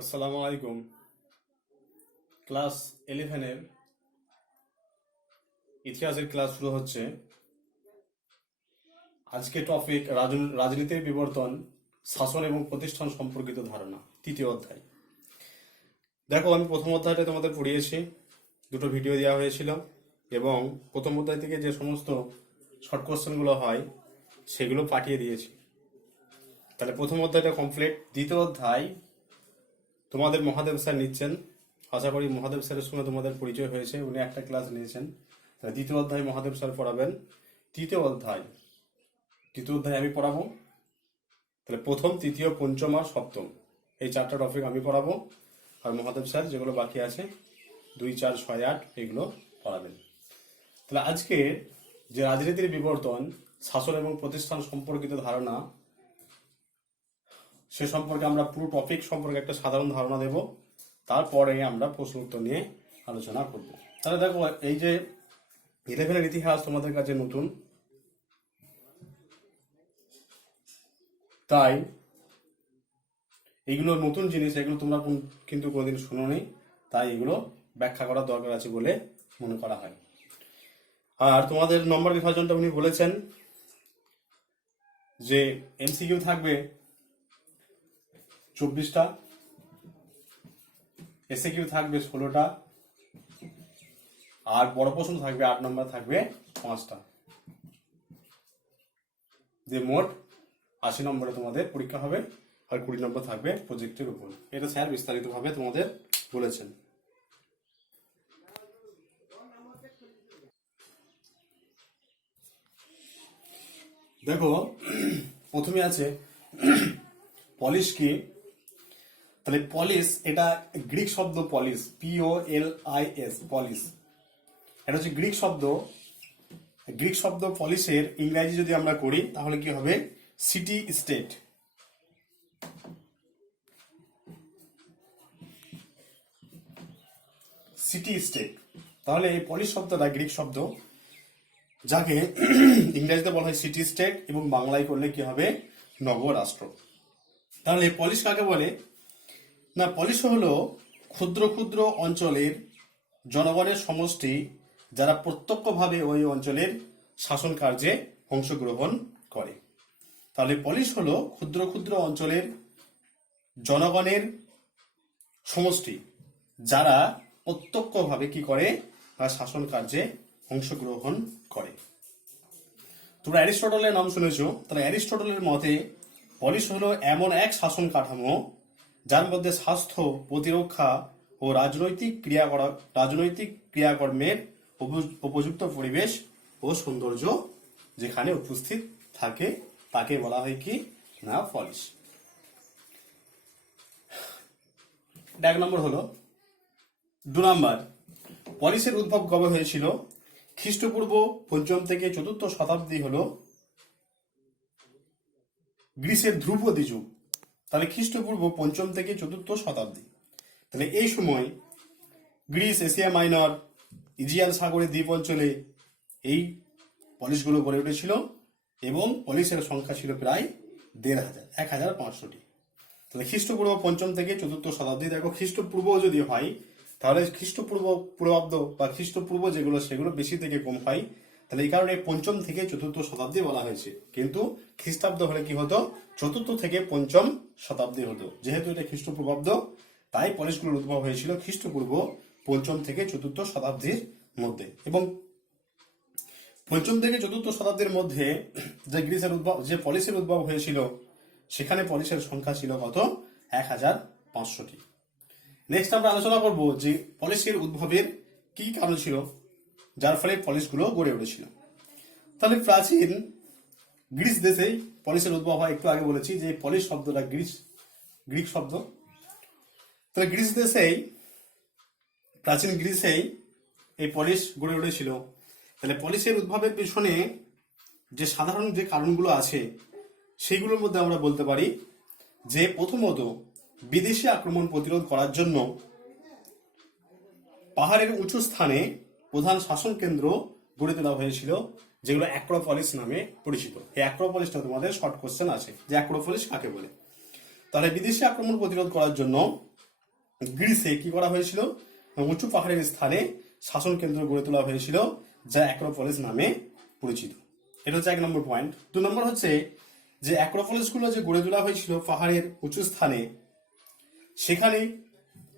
আসসালামু আলাইকুম। ক্লাস 11-এর ইতিহাসের ক্লাস শুরু হচ্ছে। আজকে টপিক রাজনীতির বিবর্তন, শাসন এবং প্রতিষ্ঠান সম্পর্কিত ধারণা, তৃতীয় অধ্যায়। দেখো, আমি প্রথম অধ্যায়টা তোমাদের পড়িয়েছি, দুটো ভিডিও দেওয়া হয়েছিল এবং প্রথম অধ্যায় থেকে যে সমস্ত শর্ট কোশ্চেনগুলো হয় সেগুলো পাঠিয়ে দিয়েছি। তাহলে প্রথম অধ্যায়টা কমপ্লিট। দ্বিতীয় অধ্যায় তোমাদের মহাদেব স্যার নিচ্ছেন। আশা করি মহাদেব স্যারের সঙ্গে তোমাদের পরিচয় হয়েছে, উনি একটা ক্লাস নিয়েছেন। তাহলে দ্বিতীয় অধ্যায় মহাদেব স্যার পড়াবেন। তৃতীয় অধ্যায় আমি পড়াবো। তাহলে প্রথম, তৃতীয়, পঞ্চম আর সপ্তম এই চারটা টপিক আমি পড়াবো, আর মহাদেব স্যার যেগুলো বাকি আছে 2, 4, 6, 8 এগুলো পড়াবেন। তাহলে আজকে যে রাজনীতির বিবর্তন, শাসন এবং প্রতিষ্ঠান সম্পর্কিত ধারণা, সে সম্পর্কে আমরা পুরো টপিক সম্পর্কে একটা সাধারণ ধারণা দেব, তারপরে আমরা প্রশ্ন উত্তর নিয়ে আলোচনা করব। তাহলে দেখো, এই যে 11-এর ইতিহাস তোমাদের কাছে নতুন, তাই এইগুলো নতুন জিনিস, এগুলো তোমরা কিন্তু কোনোদিন শুনোনি, তাই এগুলো ব্যাখ্যা করার দরকার আছে বলে মনে করা হয়। আর তোমাদের নম্বর বিভাজনটা উনি বলেছেন যে এমসিকিউ থাকবে 24টা, এসএকিউ থাকবে 16টা, আর বড় প্রশ্ন থাকবে 8 নম্বর, থাকবে 5টা, যে মোট 80 নম্বরে তোমাদের পরীক্ষা হবে, আর 20 নম্বর থাকবে প্রজেক্টের উপর। এটা স্যার বিস্তারিতভাবে তোমাদের বলেছেন। দেখো, প্রথমে আছে পলিশ কি। তাহলে পলিশ, এটা গ্রিক শব্দ পলিশ, POLIS, পলিশ। এটা হচ্ছে গ্রিক শব্দ পলিশের ইংরেজি যদি আমরা করি তাহলে কি হবে? City state. City state. তাহলে এই পলিশ শব্দটা গ্রিক শব্দ, যাকে ইংরেজিতে বলা হয় সিটি স্টেট, এবং বাংলায় করলে কি হবে? নগর রাষ্ট্র। তাহলে পলিশ কাকে বলে? না, পলিশ হলো ক্ষুদ্র ক্ষুদ্র অঞ্চলের জনগণের সমষ্টি, যারা প্রত্যক্ষভাবে ওই অঞ্চলের শাসন কার্যে অংশগ্রহণ করে। তাহলে পলিশ হলো ক্ষুদ্র ক্ষুদ্র অঞ্চলের জনগণের সমষ্টি, যারা প্রত্যক্ষভাবে কি করে? শাসন কার্যে অংশগ্রহণ করে। তোমরা অ্যারিস্টটলের নাম শুনেছ। তাহলে অ্যারিস্টটলের মতে পলিশ হলো এমন এক শাসন কাঠামো যার মধ্যে স্বাস্থ্য, প্রতিরক্ষা ও রাজনৈতিক ক্রিয়াকর্মের উপযুক্ত পরিবেশ ও সৌন্দর্য যেখানে উপস্থিত থাকে তাকে বলা হয় কি? না, পলিশ। 1 নম্বর হলো। 2 নম্বর, পলিশের উদ্ভব কবে হয়েছিল? খ্রিস্টপূর্ব 5ম থেকে 4র্থ শতাব্দী হলো গ্রিসের ধ্রুপদী যুগ। তাহলে খ্রিস্টপূর্ব 5ম থেকে 4র্থ শতাব্দী। তাহলে এই সময় গ্রিস, এশিয়া মাইনর, ইজিয়ান সাগরের দ্বীপ অঞ্চলে এই পলিশগুলো গড়ে উঠেছিল, এবং পলিশের সংখ্যা ছিল প্রায় 1500টি। তাহলে খ্রিস্টপূর্ব 5ম থেকে 4র্থ শতাব্দী। দেখো, খ্রিস্টপূর্ব যদি হয় তাহলে পূর্বাব্দ বা খ্রিস্টপূর্ব যেগুলো সেগুলো বেশি থেকে কম হয়। তাহলে এই কারণে 5ম থেকে 4র্থ শতাব্দী বলা হয়েছে, কিন্তু খ্রিস্টাব্দ হলে কি হতো? 4র্থ থেকে 5ম শতাব্দী হতো। যেহেতু এটা খ্রিস্টপূর্বাব্দ, তাই পলিশগুলোর উদ্ভব হয়েছিল খ্রিস্টপূর্ব 5ম থেকে 4র্থ শতাব্দীর মধ্যে। এবং 5ম থেকে 4র্থ শতাব্দীর মধ্যে যে পলিশের উদ্ভব হয়েছিল, সেখানে পলিশের সংখ্যা ছিল কত? 1500টি। নেক্সট আমরা আলোচনা করব যে পলিশের উদ্ভবের কি কারণ ছিল যার ফলে পলিশগুলো গড়ে উঠেছিল। তাহলে প্রাচীন গ্রিস দেশেই পলিশের উদ্ভব হয়। একটু আগে বলেছি যে পলিশ শব্দটা গ্রিক শব্দ। তাহলে প্রাচীন গ্রিসেই এই পলিশ গড়ে উঠেছিল। তাহলে পলিশের উদ্ভবের পেছনে যে সাধারণ যে কারণগুলো আছে সেইগুলোর মধ্যে আমরা বলতে পারি যে, প্রথমত, বিদেশি আক্রমণ প্রতিরোধ করার জন্য পাহাড়ের উঁচু স্থানে প্রধান শাসন কেন্দ্র গড়ে তোলা হয়েছিল, যেগুলো অ্যাক্রোপলিস নামে পরিচিত। এই অ্যাক্রোপলিসটা তোমাদের শর্ট কোশ্চেন আছে যে অ্যাক্রোপলিস কাকে বলে। তাহলে বিদেশি আক্রমণ প্রতিরোধ করার জন্য গ্রিসে কি করা হয়েছিল, উঁচু পাহাড়ের স্থানে শাসন কেন্দ্র গড়ে তোলা হয়েছিল, যা অ্যাক্রোপলিস নামে পরিচিত। এটা হচ্ছে 1 নম্বর পয়েন্ট। 2 নম্বর হচ্ছে যে অ্যাক্রোপলিস গুলো যে গড়ে তোলা হয়েছিল পাহাড়ের উঁচু স্থানে, সেখানে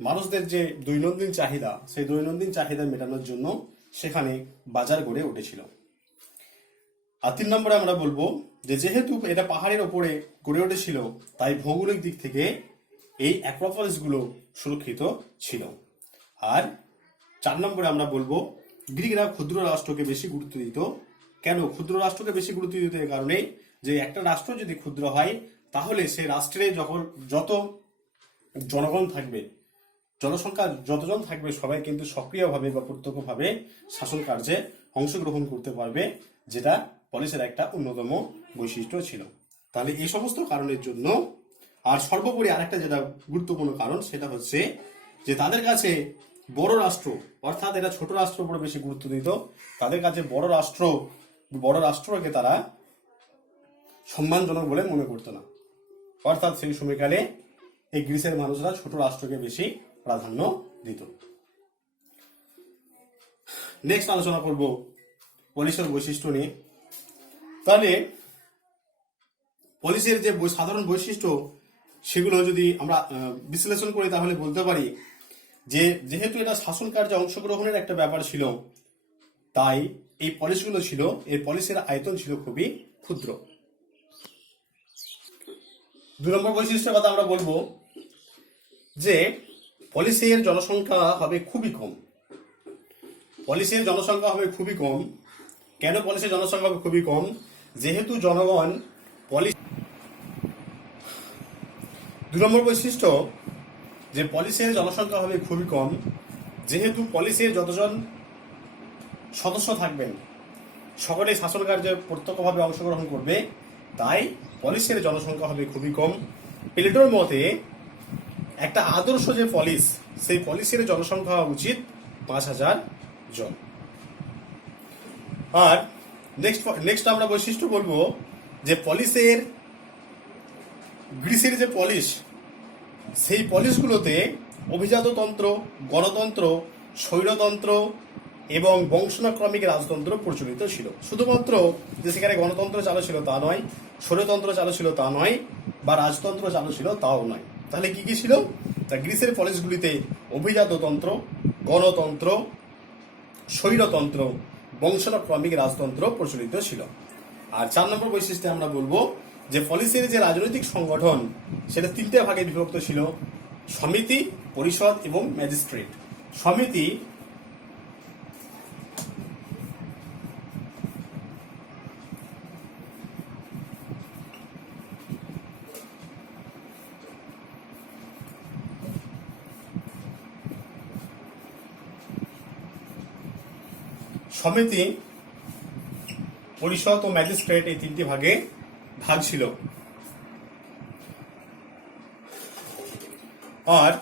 মানুষদের যে দৈনন্দিন চাহিদা, সেই দৈনন্দিন চাহিদা মেটানোর জন্য সেখানে বাজার গড়ে উঠেছিল। আর 3 নম্বরে আমরা বলবো যে যেহেতু এটা পাহাড়ের ওপরে গড়ে উঠেছিল, তাই ভৌগোলিক দিক থেকে এই অ্যাক্রোপলিস গুলো সুরক্ষিত ছিল। আর 4 নম্বরে আমরা বলবো গ্রিকরা ক্ষুদ্র রাষ্ট্রকে বেশি গুরুত্ব দিত। কেন ক্ষুদ্র রাষ্ট্রকে বেশি গুরুত্ব দিত? এই কারণে যে একটা রাষ্ট্র যদি ক্ষুদ্র হয়, তাহলে সেই রাষ্ট্রে যত জনগণ থাকবে, জনসংখ্যা যতজন থাকবে, সবাই কিন্তু সক্রিয়ভাবে বা প্রত্যক্ষভাবে শাসন কার্যে অংশগ্রহণ করতে পারবে, যেটা পলিসের একটা অন্যতম বৈশিষ্ট্য ছিল। তাহলে এই সমস্ত কারণের জন্য, আর সর্বোপরি আরেকটা যেটা গুরুত্বপূর্ণ কারণ, সেটা হচ্ছে যে তাদের কাছে বড় রাষ্ট্র, অর্থাৎ এরা ছোট রাষ্ট্রের উপরে বেশি গুরুত্ব দিত। তাদের কাছে বড় রাষ্ট্রকে তারা সম্মানজনক বলে মনে করতো না। অর্থাৎ সেই সময়কালে এই গ্রিসের মানুষরা ছোট রাষ্ট্রকে বেশি প্রাধান্য দিত। নেক্সট আলোচনা করব পলিসের বৈশিষ্ট্য নিয়ে। তাহলে পলিসের যে সাধারণ বৈশিষ্ট্য, সেগুলো যদি আমরা বিশ্লেষণ করি, তাহলে বলতে পারি যে যেহেতু এটা শাসন কার্যে অংশগ্রহণের একটা ব্যাপার ছিল, তাই এই পলিসগুলো ছিল, এই পলিসের আয়তন ছিল খুবই ক্ষুদ্র। 2 নম্বর বৈশিষ্ট্যের কথা আমরা বলবো যে পলিসের জনসংখ্যা হবে খুবই কম। পলিসের জনসংখ্যা হবে খুবই কম। কেন পলিসের জনসংখ্যা হবে খুবই কম? যেহেতু জনগণ পলিস 2 নম্বর বৈশিষ্ট্য যে পলিসের জনসংখ্যা হবে খুবই কম, যেহেতু পলিসের যতজন সদস্য থাকবেন সকলেই শাসন কার্যে প্রত্যক্ষভাবে অংশগ্রহণ করবে, তাই পলিসের জনসংখ্যা হবে খুবই কম। প্লেটোর মতে একটা আদর্শ যে পলিস, সেই পলিসের জনসংখ্যা হওয়া উচিত 5000 জন। আর নেক্সট আমরা বৈশিষ্ট্য বলবো যে গ্রিসের যে পলিস, সেই পলিসগুলোতে অভিজাততন্ত্র, গণতন্ত্র, স্বৈরতন্ত্র এবং বংশানুক্রমিক রাজতন্ত্র প্রচলিত ছিল। শুধুমাত্র যে সেখানে গণতন্ত্র চালু ছিল তা নয়, স্বৈরতন্ত্র চালু ছিল তা নয়, বা রাজতন্ত্র চালু ছিল তাও নয়। তাহলে কি কি ছিল? তা গ্রিসের পলিসগুলিতে অভিজাততন্ত্র, গণতন্ত্র, স্বৈরতন্ত্র, বংশানুক্রমিক রাজতন্ত্র প্রচলিত ছিল। আর 4 নম্বর বৈশিষ্ট্যে আমরা বলবো যে পলিসের যে রাজনৈতিক সংগঠন, সেটা 3টে ভাগে বিভক্ত ছিল: সমিতি, পরিষদ এবং ম্যাজিস্ট্রেট। সমিতি, পরিষদ ও ম্যাজিস্ট্রেট, এই 3টি ভাগে ভাগ ছিল। আর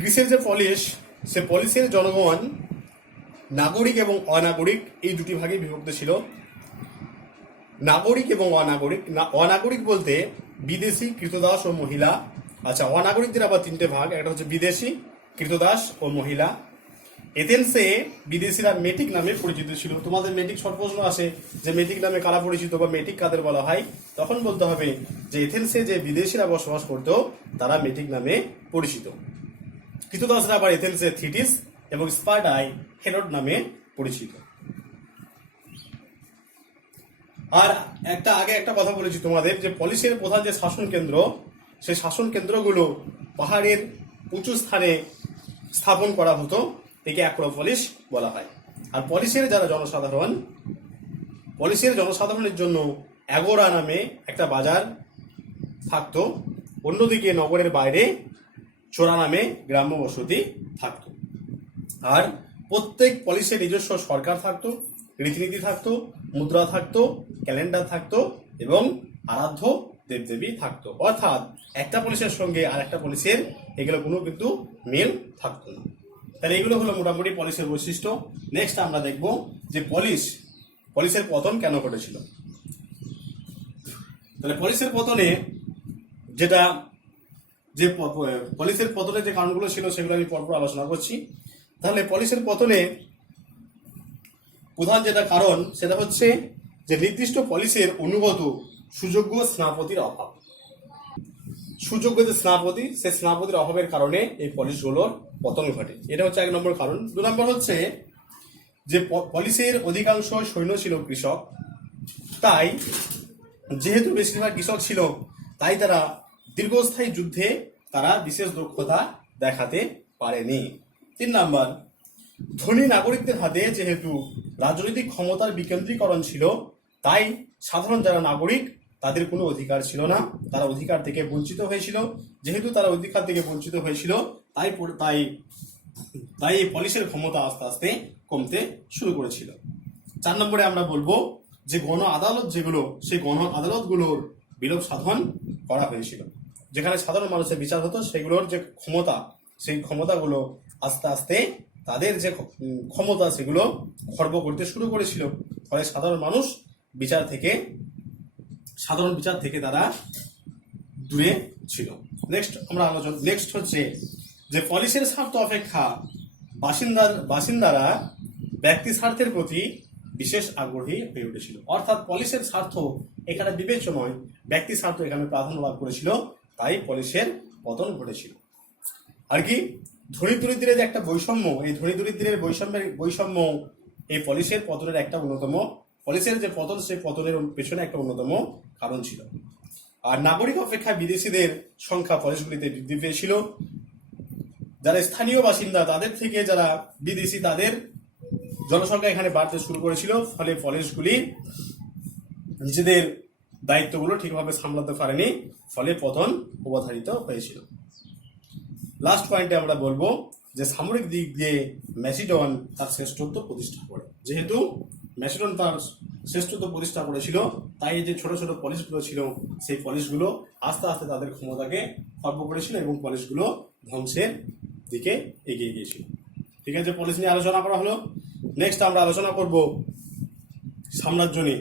গ্রিসের যে পলিস, সে পলিসের জনগণ নাগরিক এবং অনাগরিক এই 2টি ভাগে বিভক্ত ছিল। নাগরিক এবং অনাগরিক। অনাগরিক বলতে বিদেশি, কৃতদাস ও মহিলা। আচ্ছা, অনাগরিকদের আবার 3টে ভাগ, একটা হচ্ছে বিদেশি, কৃতদাস ও মহিলা। এথেন্সে বিদেশিরা মেটিক নামে পরিচিত ছিল। তোমাদের মেটিক শর্ট প্রশ্ন আসে যে মেটিক নামে কারা পরিচিত বা মেটিক কাদের বলা হয়, তখন বলতে হবে যে এথেন্সে যে বিদেশিরা বসবাস করত তারা মেটিক নামে পরিচিত। কৃতদাসরা আবার এথেন্সে থিটিস এবং স্পার্টায় হেরোড নামে পরিচিত। আর আগে একটা কথা বলেছি তোমাদের যে পলিসের প্রধান যে শাসন কেন্দ্র, সেই শাসন কেন্দ্রগুলো পাহাড়ের উঁচু স্থানে স্থাপন করা হতো, একে অ্যাক্রোপলিস বলা হয়। আর পলিসের জনসাধারণের জন্য অ্যাগোরা নামে একটা বাজার থাকতো। অন্যদিকে নগরের বাইরে চোরা নামে গ্রাম্য বসতি থাকতো। আর প্রত্যেক পলিসের নিজস্ব সরকার থাকতো, রীতিনীতি থাকতো, মুদ্রা থাকতো, ক্যালেন্ডার থাকতো এবং আরাধ্য দেবদেবী থাকতো। অর্থাৎ একটা পলিসের সঙ্গে আর একটা পলিসের এগুলো কোনো কিন্তু মিল থাকতো না। তাহলে এগুলো হলো মোটামুটি পলিসের বৈশিষ্ট্য। নেক্সট আমরা দেখব যে পলিসের পতন কেন ঘটেছিল। তাহলে পলিসের পতনে যেটা যে পলিসের পতনের যে কারণগুলো ছিল সেগুলো আমি পরপর আলোচনা করছি। তাহলে পলিসের পতনে প্রধান যেটা কারণ সেটা হচ্ছে যে নির্দিষ্ট পলিসের অনুগত সুযোগ্য স্নাপতির অভাব। সুযোগ্য যে স্নাপতি, সেই স্নাপতির অভাবের কারণে এই পলিসগুলোর পতন ঘটে। এটা হচ্ছে 1 নম্বর কারণ। 2 নম্বর হচ্ছে যে পলিসের অধিকাংশ সৈন্য ছিল কৃষক, তাই যেহেতু বেশিরভাগ কৃষক ছিল তাই তারা দীর্ঘস্থায়ী যুদ্ধে তারা বিশেষ দক্ষতা দেখাতে পারেনি। 3 নম্বর, ধনী নাগরিকদের হাতে যেহেতু রাজনৈতিক ক্ষমতার বিকেন্দ্রীকরণ ছিল, তাই সাধারণ যারা নাগরিক তাদের কোনো অধিকার ছিল না, তারা অধিকার থেকে বঞ্চিত হয়েছিল। যেহেতু তারা অধিকার থেকে বঞ্চিত হয়েছিল তাই তাই তাই এই পলিসের ক্ষমতা আস্তে আস্তে কমতে শুরু করেছিল। 4 নম্বরে আমরা বলবো যে গণ আদালত যেগুলো, সেই গণ আদালতগুলোর বিলোপ সাধন করা হয়েছিল। যেখানে সাধারণ মানুষের বিচার হতো সেগুলোর যে ক্ষমতা, সেই ক্ষমতাগুলো আস্তে আস্তে তাদের যে ক্ষমতা সেগুলো খর্ব করতে শুরু করেছিল। ফলে সাধারণ বিচার থেকে তারা দূরে ছিল। নেক্সট হচ্ছে যে পলিসের স্বার্থ অপেক্ষা বাসিন্দারা ব্যক্তি স্বার্থের প্রতি বিশেষ আগ্রহী হয়ে উঠেছিল। অর্থাৎ পলিসের স্বার্থ এখানে বিবেচ্য নয়, ব্যক্তি স্বার্থ এখানে প্রাধান্য লাভ করেছিল, তাই পলিসের পতন ঘটেছিল। আর কি ধনী দরিদ্রের যে একটা বৈষম্য, এই ধনী দরিদ্রের বৈষম্য এই পলিসের পতনের একটা অন্যতম, পলিসের যে পতন সেই পতনের পেছনে একটা অন্যতম কারণ ছিল। আর নাগরিক অপেক্ষা বিদেশিদের সংখ্যা পলিসগুলিতে বৃদ্ধি পেয়েছিল। যারা স্থানীয় বাসিন্দা তাদের থেকে যারা বিদেশি তাদের জনসংখ্যা এখানে বাড়তে শুরু করেছিল। ফলে পলিসগুলি নিজেদের দায়িত্বগুলো ঠিকভাবে সামলাতে পারেনি, ফলে পতন অবধারিত হয়েছিল। লাস্ট পয়েন্টে আমরা বলবো যে সামরিক দিক দিয়ে ম্যাসিডন তার শ্রেষ্ঠত্ব প্রতিষ্ঠা করে। যেহেতু ম্যাসিডন তার শ্রেষ্ঠত্ব প্রতিষ্ঠা করেছিল, তাই যে ছোট ছোট পলিসগুলো ছিল সেই পলিসগুলো আস্তে আস্তে তাদের ক্ষমতাকে খর্ব করেছিল এবং পলিসগুলো ধ্বংসের দিকে এগিয়ে গিয়েছিল। ঠিক আছে, পলিস নিয়ে আলোচনা করা হলো। নেক্সট আমরা আলোচনা করব সাম্রাজ্য নিয়ে।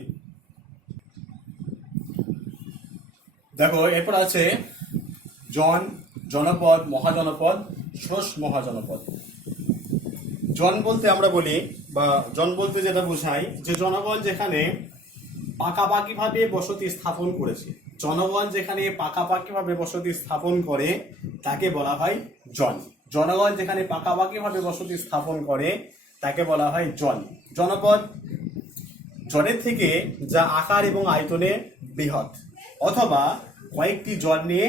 দেখো এরপর আছে জনপদ, মহাজনপদ, ষোড়শ মহাজনপদ। জন বলতে আমরা বলি, বা জন বলতে যেটা বোঝায় যে জনগণ যেখানে পাকাপাকিভাবে বসতি স্থাপন করেছে, জনগণ যেখানে পাকাপাকিভাবে বসতি স্থাপন করে তাকে বলা হয় জন। জনগণ যেখানে পাকাপাকিভাবে বসতি স্থাপন করে তাকে বলা হয় জন। জনপদ জনের থেকে যা আকার এবং আয়তনে বৃহৎ, অথবা কয়েকটি জন নিয়ে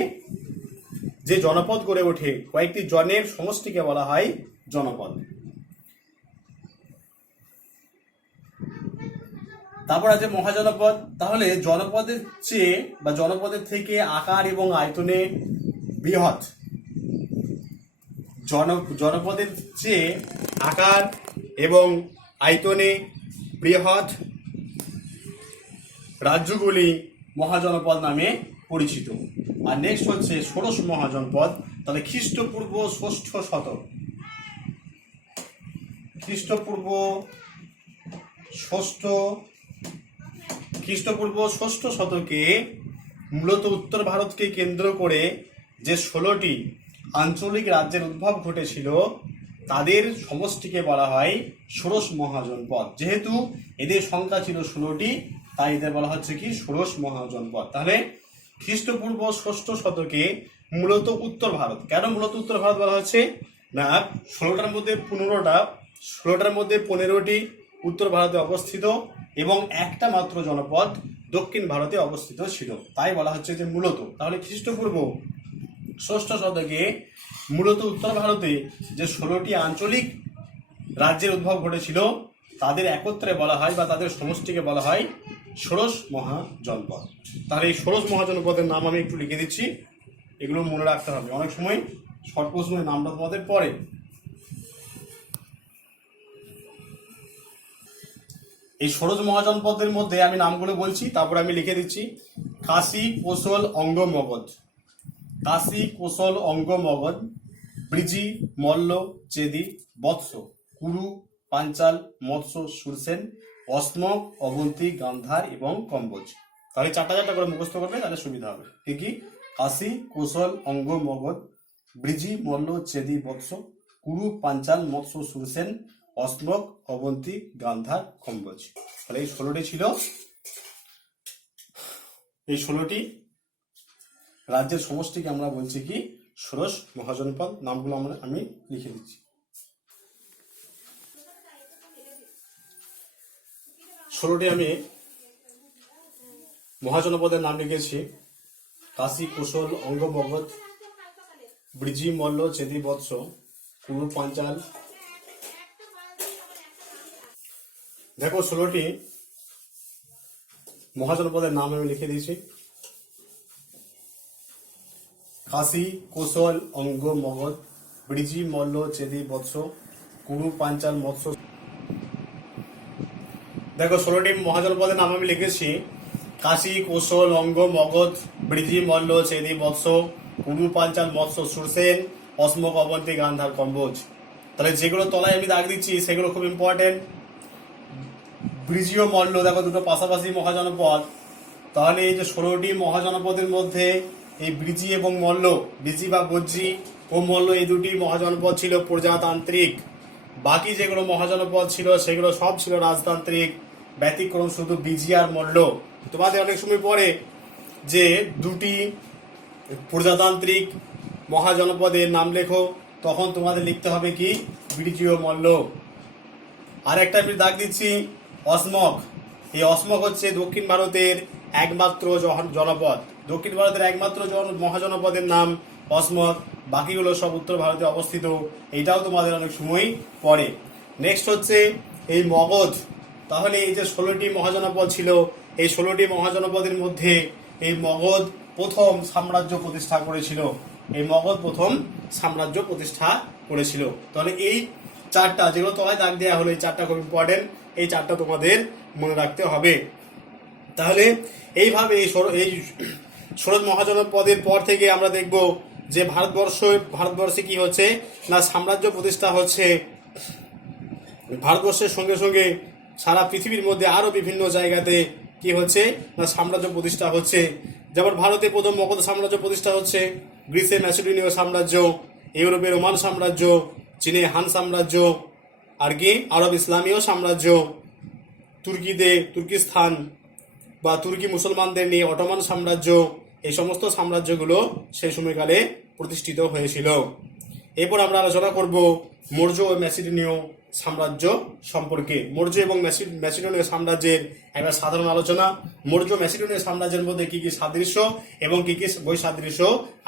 যে জনপদ গড়ে ওঠে, কয়েকটি জনের সমষ্টিকে বলা হয় জনপদ। তারপর আছে মহাজনপদ। তাহলে জনপদের চেয়ে বা জনপদের থেকে আকার এবং আয়তনে বৃহৎ, জনপদের চেয়ে আকার এবং আয়তনে বৃহৎ রাজ্যগুলি মহাজনপদ নামে পরিচিত। আর নেক্সট হচ্ছে ষোড়শ মহাজনপদ। তাহলে খ্রিস্টপূর্ব ষষ্ঠ শতকে মূলত উত্তর ভারতকে কেন্দ্র করে যে 16টি আঞ্চলিক রাজ্যের উদ্ভব ঘটেছিল তাদের সমষ্টিকে বলা হয় ষোড়শ মহাজনপদ। যেহেতু এদের সংখ্যা ছিল 16টি, তাই এদের বলা হচ্ছে কি ষোড়শ মহাজনপদ। তাহলে খ্রিস্টপূর্ব ষষ্ঠ শতকে মূলত উত্তর ভারত, কেন মূলত উত্তর ভারত বলা হচ্ছে না, 16টার মধ্যে 15টি উত্তর ভারতে অবস্থিত এবং একটা মাত্র জনপদ দক্ষিণ ভারতে অবস্থিত ছিল, তাই বলা হচ্ছে যে মূলত। তাহলে খ্রিস্টপূর্ব ষষ্ঠ শতকে মূলত উত্তর ভারতে যে 16টি আঞ্চলিক রাজ্যের উদ্ভব ঘটেছিল তাদের একত্রে বলা হয় বা তাদের সমষ্টিকে বলা হয় ষোড়শ মহাজনপদ। তাহলে এই ষোড়শ মহাজনপদের নাম আমি একটু লিখে দিচ্ছি, এগুলো মনে রাখতে হবে, অনেক সময় শর্ট প্রশ্নের নামটা তোমাদের পড়ে। এই ষোড়শ মহাজনপদের মধ্যে আমি নামগুলো বলছি, তারপরে আমি লিখে দিচ্ছি। কাশী, কোশল, অঙ্গ, মগধ। কাশী, কোশল, অঙ্গ, মগধ, ব্রিজি, মল্ল, চেদি, বৎস, কুরু, পাঞ্চাল, মৎস্য, সুরসেন, অস্মক, অবন্তী, গান্ধার এবং কম্বোজ। তাহলে চারটা করে মুখস্থ করবে, তাহলে সুবিধা হবে। কি কি? কাশী কৌশল অঙ্গ মগধ ব্রিজি মল্ল চেদি বৎস কুরু পাঞ্চাল মৎস্য সুরসেন অশ্মক অবন্তী গান্ধার কম্বোজ। তাহলে এই 16টি ছিল, এই 16টি রাজ্যের সমষ্টিকে আমরা বলছি কি ষোড়শ মহাজনপদ। নামগুলো আমি লিখে দিচ্ছি। 16টি আমি মহাজনপদের নাম লিখেছি। কাশী কৌশল অঙ্গ মগধ ব্রিজি মল্ল চেদি বৎস কুরু পাঞ্চাল। দেখো 16টি মহাজনপদের নাম আমি লিখে দিয়েছি। কাশী কৌশল অঙ্গ মগধ ব্রিজি মল্ল চেদি বৎস কুরু পাঞ্চাল মৎস্য। দেখো 16টি মহাজনপদের নাম আমি লিখেছি। কাশী কৌশল অঙ্গ মগধ ব্রিজি মল্ল চেদি বৎস কুরু পাঞ্চাল মৎস্য সুরসেন অশ্মক অবন্তী গান্ধার কম্বোজ। তাহলে যেগুলো তলায় আমি দাগ দিচ্ছি সেগুলো খুব ইম্পর্টেন্ট। ব্রিজি ও মল্ল দেখো দুটো পাশাপাশি মহাজনপদ। তাহলে এই যে 16টি মহাজনপদের মধ্যে এই ব্রিজি এবং মল্ল, ব্রিজি বা বজ্জি ও মল্ল এই দুটি মহাজনপদ ছিল প্রজাতান্ত্রিক। বাকি যেগুলো মহাজনপদ ছিল সেগুলো সব ছিল রাজতান্ত্রিক, ব্যতিক্রম শুধু ব্রিজি আর মল্ল। তোমাদের অনেক সময় পরে যে দুটি প্রজাতান্ত্রিক মহাজনপদের নাম লেখো, তখন তোমাদের লিখতে হবে কি ব্রিজি ও মল্ল। আর একটা আমি দাগ দিচ্ছি অশ্মক। এই অশ্মক হচ্ছে দক্ষিণ ভারতের একমাত্র জনপদ। দক্ষিণ ভারতের একমাত্র মহাজনপদের নাম অশ্মক, বাকিগুলো সব উত্তর ভারতে অবস্থিত। এটাও তোমাদের অনেক সময় পড়ে। নেক্সট হচ্ছে এই মগধ। তাহলে এই যে 16টি মহাজনপদ ছিল, এই 16টি মহাজনপদের মধ্যে এই মগধ প্রথম সাম্রাজ্য প্রতিষ্ঠা করেছিল। এই মগধ প্রথম সাম্রাজ্য প্রতিষ্ঠা করেছিল। তাহলে এই 4টা যেগুলো তলায় দাগ দেওয়া হলো, এই 4টা খুব ইম্পর্টেন্ট। এই 4টা তোমাদের মনে রাখতে হবে। তাহলে এইভাবে এই 16 মহাজনপদের পর থেকে আমরা দেখব যে ভারতবর্ষে কি হচ্ছে না সাম্রাজ্য প্রতিষ্ঠা হচ্ছে। ভারতবর্ষের সঙ্গে সঙ্গে সারা পৃথিবীর মধ্যে আরো বিভিন্ন জায়গাতে কি হচ্ছে না সাম্রাজ্য প্রতিষ্ঠা হচ্ছে। যেমন ভারতে প্রথম মগধ সাম্রাজ্য প্রতিষ্ঠা হচ্ছে, গ্রিসে ম্যাসিডোনীয় সাম্রাজ্য, ইউরোপে রোমান সাম্রাজ্য, চীনে হান সাম্রাজ্য, আর কি আরব ইসলামীয় সাম্রাজ্য, তুর্কিতে তুর্কিস্তান বা তুর্কি মুসলমানদের নিয়ে অটোমান সাম্রাজ্য, এই সমস্ত সাম্রাজ্যগুলো সেই সময়কালে প্রতিষ্ঠিত হয়েছিল। এরপর আমরা আলোচনা করব মৌর্য ও ম্যাসিডোনীয় সাম্রাজ্য সম্পর্কে। মৌর্য এবং ম্যাসিডোনীয় সাম্রাজ্যের একটা সাধারণ আলোচনা। মৌর্য ম্যাসিডোনীয় সাম্রাজ্যের মধ্যে কি কি সাদৃশ্য এবং কি কি বৈসাদৃশ্য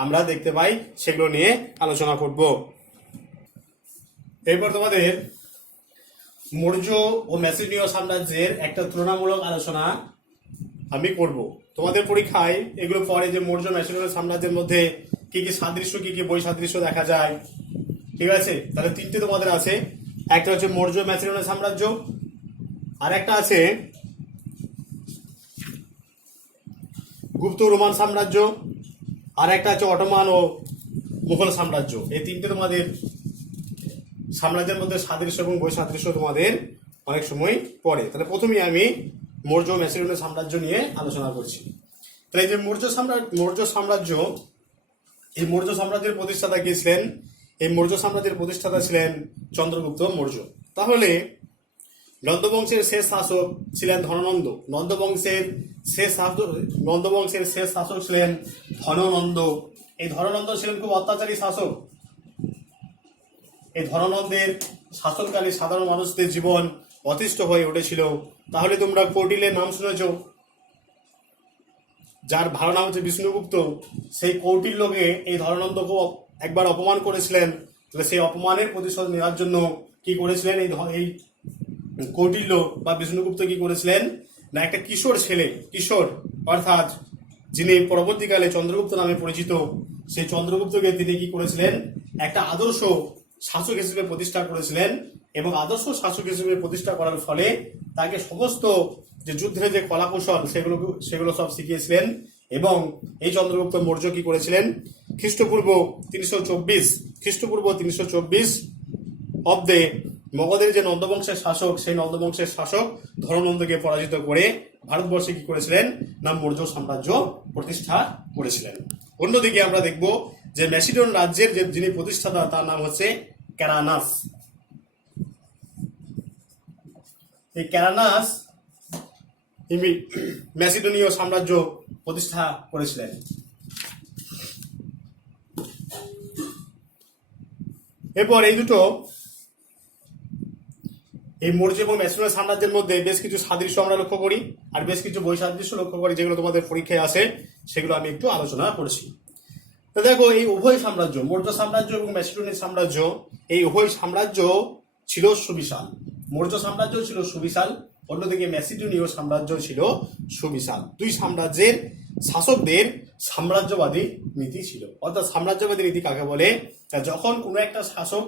আমরা দেখতে পাই সেগুলো নিয়ে আলোচনা করব। এরপর তোমাদের মৌর্য ও ম্যাসিডোনীয় সাম্রাজ্যের একটা তুলনামূলক আলোচনা আমি করব। তোমাদের পরীক্ষায় এগুলো পড়ে যে মৌর্য ম্যাসিডোনীয় সাম্রাজ্যের মধ্যে কি কি সাদৃশ্য কি কি বৈসাদৃশ্য দেখা যায়। ঠিক আছে, তাহলে 3টে তোমাদের আছে। একটা হচ্ছে মৌর্য ম্যাসিডোনীয় সাম্রাজ্য, আর একটা আছে গুপ্ত রোমান সাম্রাজ্য, আর একটা আছে অটোমান ও মুঘল সাম্রাজ্য। এই 3টে তোমাদের সাম্রাজ্যের মধ্যে সাদৃশ্য এবং বৈসাদৃশ্য তোমাদের অনেক সময় পড়ে। তাহলে প্রথমেই আমি মৌর্য ম্যাসিডোনীয় সাম্রাজ্য নিয়ে আলোচনা করছি। তাহলে এই যে মৌর্য সাম্রাজ্য, এই মৌর্য সাম্রাজ্যের প্রতিষ্ঠাতা কে ছিলেন? এই মৌর্য সাম্রাজ্যের প্রতিষ্ঠাতা ছিলেন চন্দ্রগুপ্ত মৌর্য। তাহলে নন্দবংশের শেষ শাসক ছিলেন ধননন্দ। নন্দবংশের শেষ শাসক ছিলেন ধননন্দ। এই ধননন্দ ছিলেন খুব অত্যাচারী শাসক। এই ধননন্দের শাসনকালে সাধারণ মানুষদের জীবন অতিষ্ঠ হয়ে উঠেছিল। তাহলে তোমরা কৌটিল্যের নাম শুনেছ, যার ভালো নাম হচ্ছে বিষ্ণুগুপ্ত। সেই কৌটিল্যকে এই ধননন্দকে একবার অপমান করেছিলেন। তাহলে সেই অপমানের প্রতিশোধ নেওয়ার জন্য কি করেছিলেন এই কৌটিল্য বা বিষ্ণুগুপ্ত কি করেছিলেন না একটা কিশোর অর্থাৎ যিনি পরবর্তীকালে চন্দ্রগুপ্ত নামে পরিচিত, সেই চন্দ্রগুপ্তকে তিনি কি করেছিলেন একটা আদর্শ শাসক হিসেবে প্রতিষ্ঠা করেছিলেন। এবং আদর্শ শাসক হিসেবে প্রতিষ্ঠা করার ফলে তাকে সমস্ত যে যুদ্ধের যে কলাকৌশল সেগুলো সব শিখিয়েছিলেন। এবং এই চন্দ্রগুপ্ত মৌর্য কি করেছিলেন খ্রিস্টপূর্ব 324 অব্দে মগধের যে নন্দবংশের শাসক, সেই নন্দবংশের শাসক ধননন্দকে পরাজিত করে ভারতবর্ষে কি করেছিলেন না মৌর্য সাম্রাজ্য প্রতিষ্ঠা করেছিলেন। অন্যদিকে আমরা দেখব যে ম্যাসিডন রাজ্যের যে যিনি প্রতিষ্ঠাতা তার নাম হচ্ছে ক্যারানাস। এই ক্যারানাস ম্যাসিডোনীয় সাম্রাজ্য প্রতিষ্ঠা করেছিলেন। এরপর এই দুটো এই মৌর্য এবং ম্যাসিডোনীয় সাম্রাজ্যের মধ্যে বেশ কিছু সাদৃশ্য আমরা লক্ষ্য করি আর বেশ কিছু বৈসাদৃশ্য লক্ষ্য করি, যেগুলো তোমাদের পরীক্ষায় আসে, সেগুলো আমি একটু আলোচনা করছি। তো দেখো, এই উভয় সাম্রাজ্য, মৌর্য সাম্রাজ্য এবং ম্যাসিডোনীয় সাম্রাজ্য, এই উভয় সাম্রাজ্য ছিল সুবিশাল। মৌর্য সাম্রাজ্য ছিল সুবিশাল, অন্যদিকে ম্যাসিডোনীয় সাম্রাজ্য ছিল সুবিশাল। দুই সাম্রাজ্যের শাসকদের সাম্রাজ্যবাদী নীতি ছিল। অর্থাৎ সাম্রাজ্যবাদী নীতি কাকে বলে? যখন কোনো একটা শাসক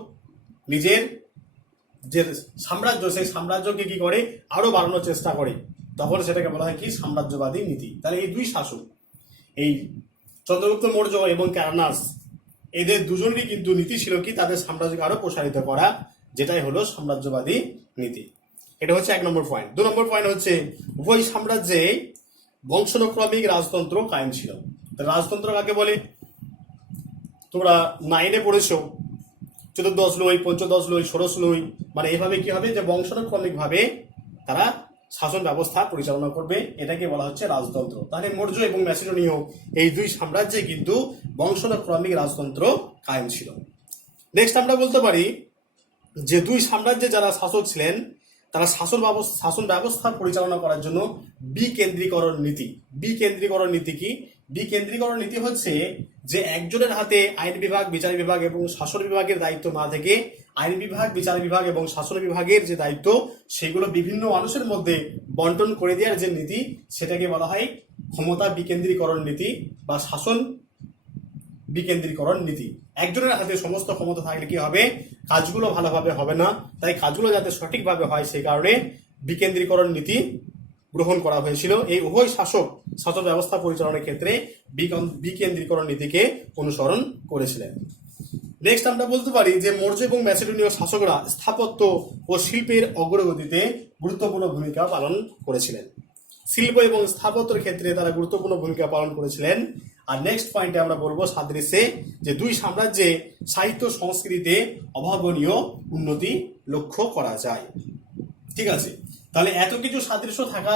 নিজের যে সাম্রাজ্য, সেই সাম্রাজ্যকে কি করে আরো বাড়ানোর চেষ্টা করে, তখন সেটাকে বলা হয় কি? সাম্রাজ্যবাদী নীতি। তাহলে এই দুই শাসক, এই চন্দ্রগুপ্ত মৌর্য এবং ক্যারানাস, এদের দুজনেরই কিন্তু নীতি ছিল কি? তাদের সাম্রাজ্যকে আরো প্রসারিত করা, যেটাই হলো সাম্রাজ্যবাদী নীতি। এটা হচ্ছে 1 নম্বর পয়েন্ট। 2 নম্বর পয়েন্ট হচ্ছে উভয় সাম্রাজ্যে বংশানুক্রমিক রাজতন্ত্র কায়েম ছিল। রাজতন্ত্র কাকে বলে? তোমরা 9-এ পড়েছো, চতুর্দশ লই, পঞ্চদশ লই, ষোড়শ লই, মানে এইভাবে কি হবে যে বংশানুক্রমিক ভাবে তারা শাসন ব্যবস্থা পরিচালনা করবে, এটাকে বলা হচ্ছে রাজতন্ত্র। তাহলে মৌর্য এবং ম্যাসিডোনীয় এই দুই সাম্রাজ্যে কিন্তু বংশানুক্রমিক রাজতন্ত্র কায়েম ছিল। নেক্সট আমরা বলতে পারি যে দুই সাম্রাজ্যে যারা শাসক ছিলেন তারা শাসন ব্যবস্থা পরিচালনা করার জন্য বিকেন্দ্রীকরণ নীতি। বিকেন্দ্রীকরণ নীতি কি? বিকেন্দ্রীকরণ নীতি হচ্ছে যে একজনের হাতে আইন বিভাগ, বিচার বিভাগ এবং শাসন বিভাগের দায়িত্ব না থেকে আইন বিভাগ, বিচার বিভাগ এবং শাসন বিভাগের যে দায়িত্ব, সেগুলো বিভিন্ন মানুষের মধ্যে বন্টন করে দেওয়ার যে নীতি, সেটাকে বলা হয় ক্ষমতা বিকেন্দ্রীকরণ নীতি বা শাসন বিকেন্দ্রীকরণ নীতি। একজনের হাতে সমস্ত ক্ষমতা থাকলে কি হবে? কাজগুলো ভালোভাবে হবে না। তাই কাজগুলো যাতে সঠিকভাবে হয়, সেই কারণে বিকেন্দ্রীকরণ নীতি গ্রহণ করা হয়েছিল। এই উভয় শাসক শাসন ব্যবস্থা পরিচালনার ক্ষেত্রে বিকেন্দ্রীকরণ নীতিকে অনুসরণ করেছিলেন। নেক্সট আমরা বলতে পারি যে মৌর্য এবং ম্যাসিডোনীয় শাসকরা স্থাপত্য ও শিল্পের অগ্রগতিতে গুরুত্বপূর্ণ ভূমিকা পালন করেছিলেন। শিল্প এবং স্থাপত্যের ক্ষেত্রে তারা গুরুত্বপূর্ণ ভূমিকা পালন করেছিলেন। আর নেক্সট পয়েন্টে আমরা বলবো সাদৃশ্যে যে দুই সাম্রাজ্যে সাহিত্য সংস্কৃতিতে অভাবনীয় উন্নতি লক্ষ্য করা যায়। ঠিক আছে, তাহলে এত কিছু সাদৃশ্য থাকা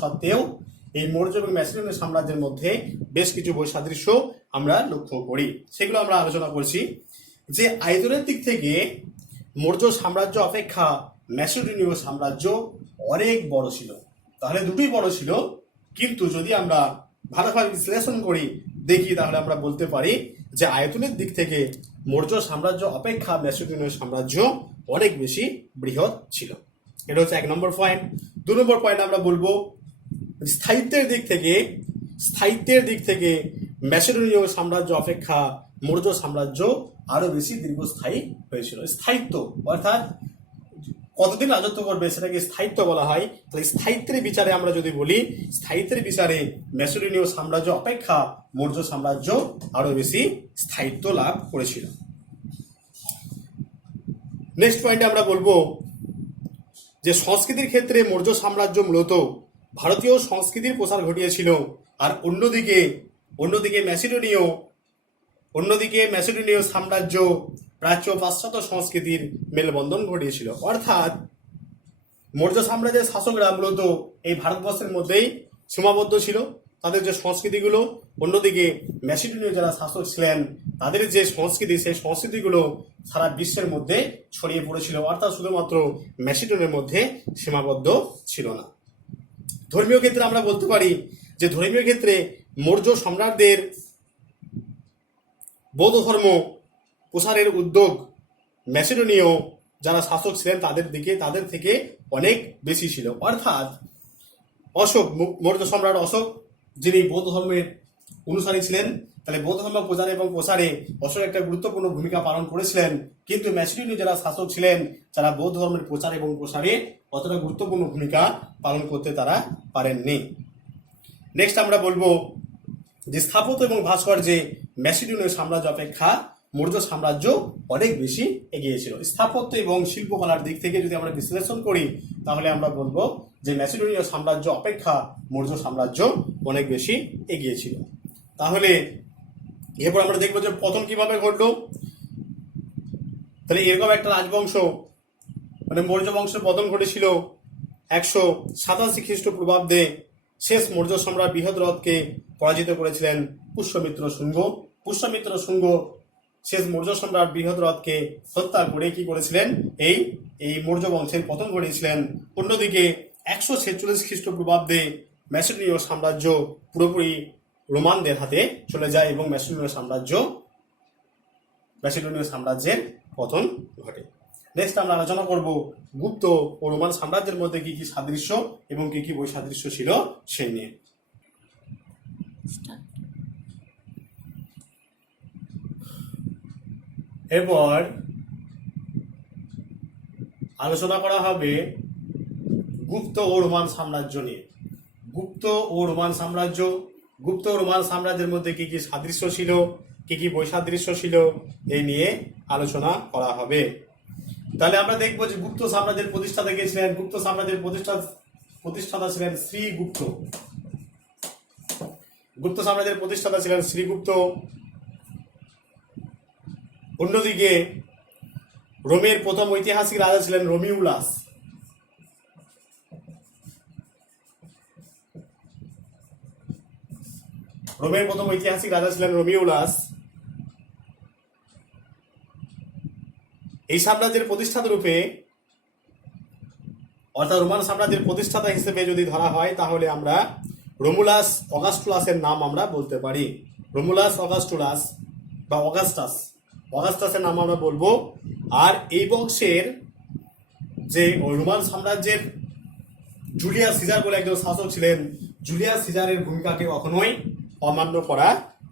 সত্ত্বেও এই মৌর্য এবং ম্যাসিডোনীয় সাম্রাজ্যের মধ্যে বেশ কিছু বৈসাদৃশ্য আমরা লক্ষ্য করি, সেগুলো আমরা আলোচনা করছি। যে আয়তনের দিক থেকে মৌর্য সাম্রাজ্য অপেক্ষা ম্যাসিডোনীয় সাম্রাজ্য অনেক বড় ছিল। তাহলে দুটোই বড় ছিল, কিন্তু যদি আমরা ভালোভাবে বিশ্লেষণ করি দেখি, তাহলে আমরা বলতে পারি যে আয়তনের দিক থেকে মৌর্য সাম্রাজ্য অপেক্ষা ম্যাসিডোনীয় সাম্রাজ্য অনেক বেশি বৃহৎ ছিল। এটা হচ্ছে 1 নম্বর পয়েন্ট। 2 নম্বর পয়েন্ট আমরা বলবো স্থায়িত্বের দিক থেকে ম্যাসিডোনীয় সাম্রাজ্য অপেক্ষা মৌর্য সাম্রাজ্য আরো বেশি দীর্ঘস্থায়ী হয়েছিল। স্থায়িত্ব অর্থাৎ কতদিন রাজত্ব করবে সেটাকে স্থায়িত্ব বলা হয়। তাহলে স্থায়িত্বের বিচারে আমরা যদি বলি, স্থায়িত্বের বিচারে ম্যাসিডোনীয় সাম্রাজ্য অপেক্ষা মৌর্য সাম্রাজ্য আরো বেশি স্থায়িত্ব লাভ করেছিল। নেক্সট পয়েন্টে আমরা বলবো যে সংস্কৃতির ক্ষেত্রে মৌর্য সাম্রাজ্য মূলত ভারতীয় সংস্কৃতির প্রসার ঘটিয়েছিল, আর অন্যদিকে ম্যাসিডোনীয় সাম্রাজ্য প্রাচ্য পাশ্চাত্য সংস্কৃতির মেলবন্ধন ঘটিয়েছিল। অর্থাৎ মৌর্য সাম্রাজ্যের শাসকরা মূলত এই ভারতবর্ষের মধ্যেই সীমাবদ্ধ ছিল, তাদের যে সংস্কৃতিগুলো, অন্যদিকে ম্যাসিডোনীয় যারা শাসক ছিলেন তাদের যে সংস্কৃতি, সেই সংস্কৃতিগুলো সারা বিশ্বের মধ্যে ছড়িয়ে পড়েছিল। অর্থাৎ শুধুমাত্র ম্যাসিডোনিয়ার মধ্যে সীমাবদ্ধ ছিল না। ধর্মীয় ক্ষেত্রে আমরা বলতে পারি যে ধর্মীয় ক্ষেত্রে মৌর্য সম্রাটদের বৌদ্ধ ধর্ম প্রসারের উদ্যোগ ম্যাসিডোনীয় যারা শাসক ছিলেন তাদের থেকে অনেক বেশি ছিল। অর্থাৎ মৌর্য সম্রাট অশোক, যিনি বৌদ্ধ ধর্মের অনুসারী ছিলেন, তাহলে বৌদ্ধ ধর্ম প্রচারে অশোক একটা গুরুত্বপূর্ণ ভূমিকা পালন করেছিলেন। কিন্তু ম্যাসিডোনীয় যারা শাসক ছিলেন, যারা বৌদ্ধ ধর্মের প্রচার এবং প্রসারে অতটা গুরুত্বপূর্ণ ভূমিকা পালন করতে তারা পারেননি। নেক্সট আমরা বলবো যে স্থাপত্য এবং ভাস্কর্যে ম্যাসিডোনীয় সাম্রাজ্য অপেক্ষা মৌর্য সাম্রাজ্য অনেক বেশি এগিয়ে ছিল। স্থাপত্য এবং শিল্পকলার দিক থেকে যদি আমরা বিশ্লেষণ করি তাহলে আমরা বলবো যে ম্যাসিডোনীয় সাম্রাজ্য অপেক্ষা মৌর্য সাম্রাজ্য অনেক বেশি এগিয়ে ছিল। তাহলে এরপর আমরা দেখবো যে পতন কিভাবে ঘটলো। তাহলে এরকম একটা রাজবংশ মানে মৌর্য বংশের পতন ঘটেছিল 187 খ্রিস্টপূর্বাব্দে। শেষ মৌর্য সম্রাট বৃহদ্রথকে পরাজিত করেছিলেন পুষ্যমিত্র শুঙ্গ। পুষ্যমিত্র শুঙ্গ শেষ মৌর্য সম্রাট বৃহদ্রথকে হত্যা করে কি করেছিলেন, এই মৌর্য বংশের পতন ঘটিয়েছিলেন। অন্যদিকে 146 খ্রিস্টপূর্বাব্দে ম্যাসিডোনীয় সাম্রাজ্য পুরোপুরি রোমানদের হাতে চলে যায় এবং ম্যাসিডোনীয় সাম্রাজ্যের পতন ঘটে। নেক্সট আমরা আলোচনা করব গুপ্ত ও রোমান সাম্রাজ্যের মধ্যে কি কি সাদৃশ্য এবং কি কি বৈসাদৃশ্য ছিল সেই নিয়ে। এরপর আলোচনা করা হবে গুপ্ত ও রোমান সাম্রাজ্য নিয়ে। গুপ্ত ও রোমান সাম্রাজ্যের মধ্যে কি কি সাদৃশ্য ছিল, কি কি বৈসাদৃশ্য ছিল, এই নিয়ে আলোচনা করা হবে। তাহলে আমরা দেখবো যে গুপ্ত সাম্রাজ্যের প্রতিষ্ঠাতা কে ছিলেন। গুপ্ত সাম্রাজ্যের প্রতিষ্ঠাতা ছিলেন শ্রীগুপ্ত। গুপ্ত সাম্রাজ্যের প্রতিষ্ঠাতা ছিলেন শ্রীগুপ্ত। অন্যদিকে রোমের প্রথম ঐতিহাসিক রাজা ছিলেন রোমিউলাস। এই সাম্রাজ্যের প্রতিষ্ঠাতা রূপে অর্থাৎ রোমান সাম্রাজ্যের প্রতিষ্ঠাতা হিসেবে যদি ধরা হয় তাহলে আমরা রোমুলাস অগাস্টুলাসের নাম আমরা বলতে পারি। রোমুলাস অগাস্টুলাস বা অগাস্টাসের নাম আমরা বলবো। আর এই বংশের যে রোমান সাম্রাজ্যের জুলিয়াস সিজার বলে একজন শাসক ছিলেন, জুলিয়াস সিজারের ভূমিকাকে কখনোই অমান্য করা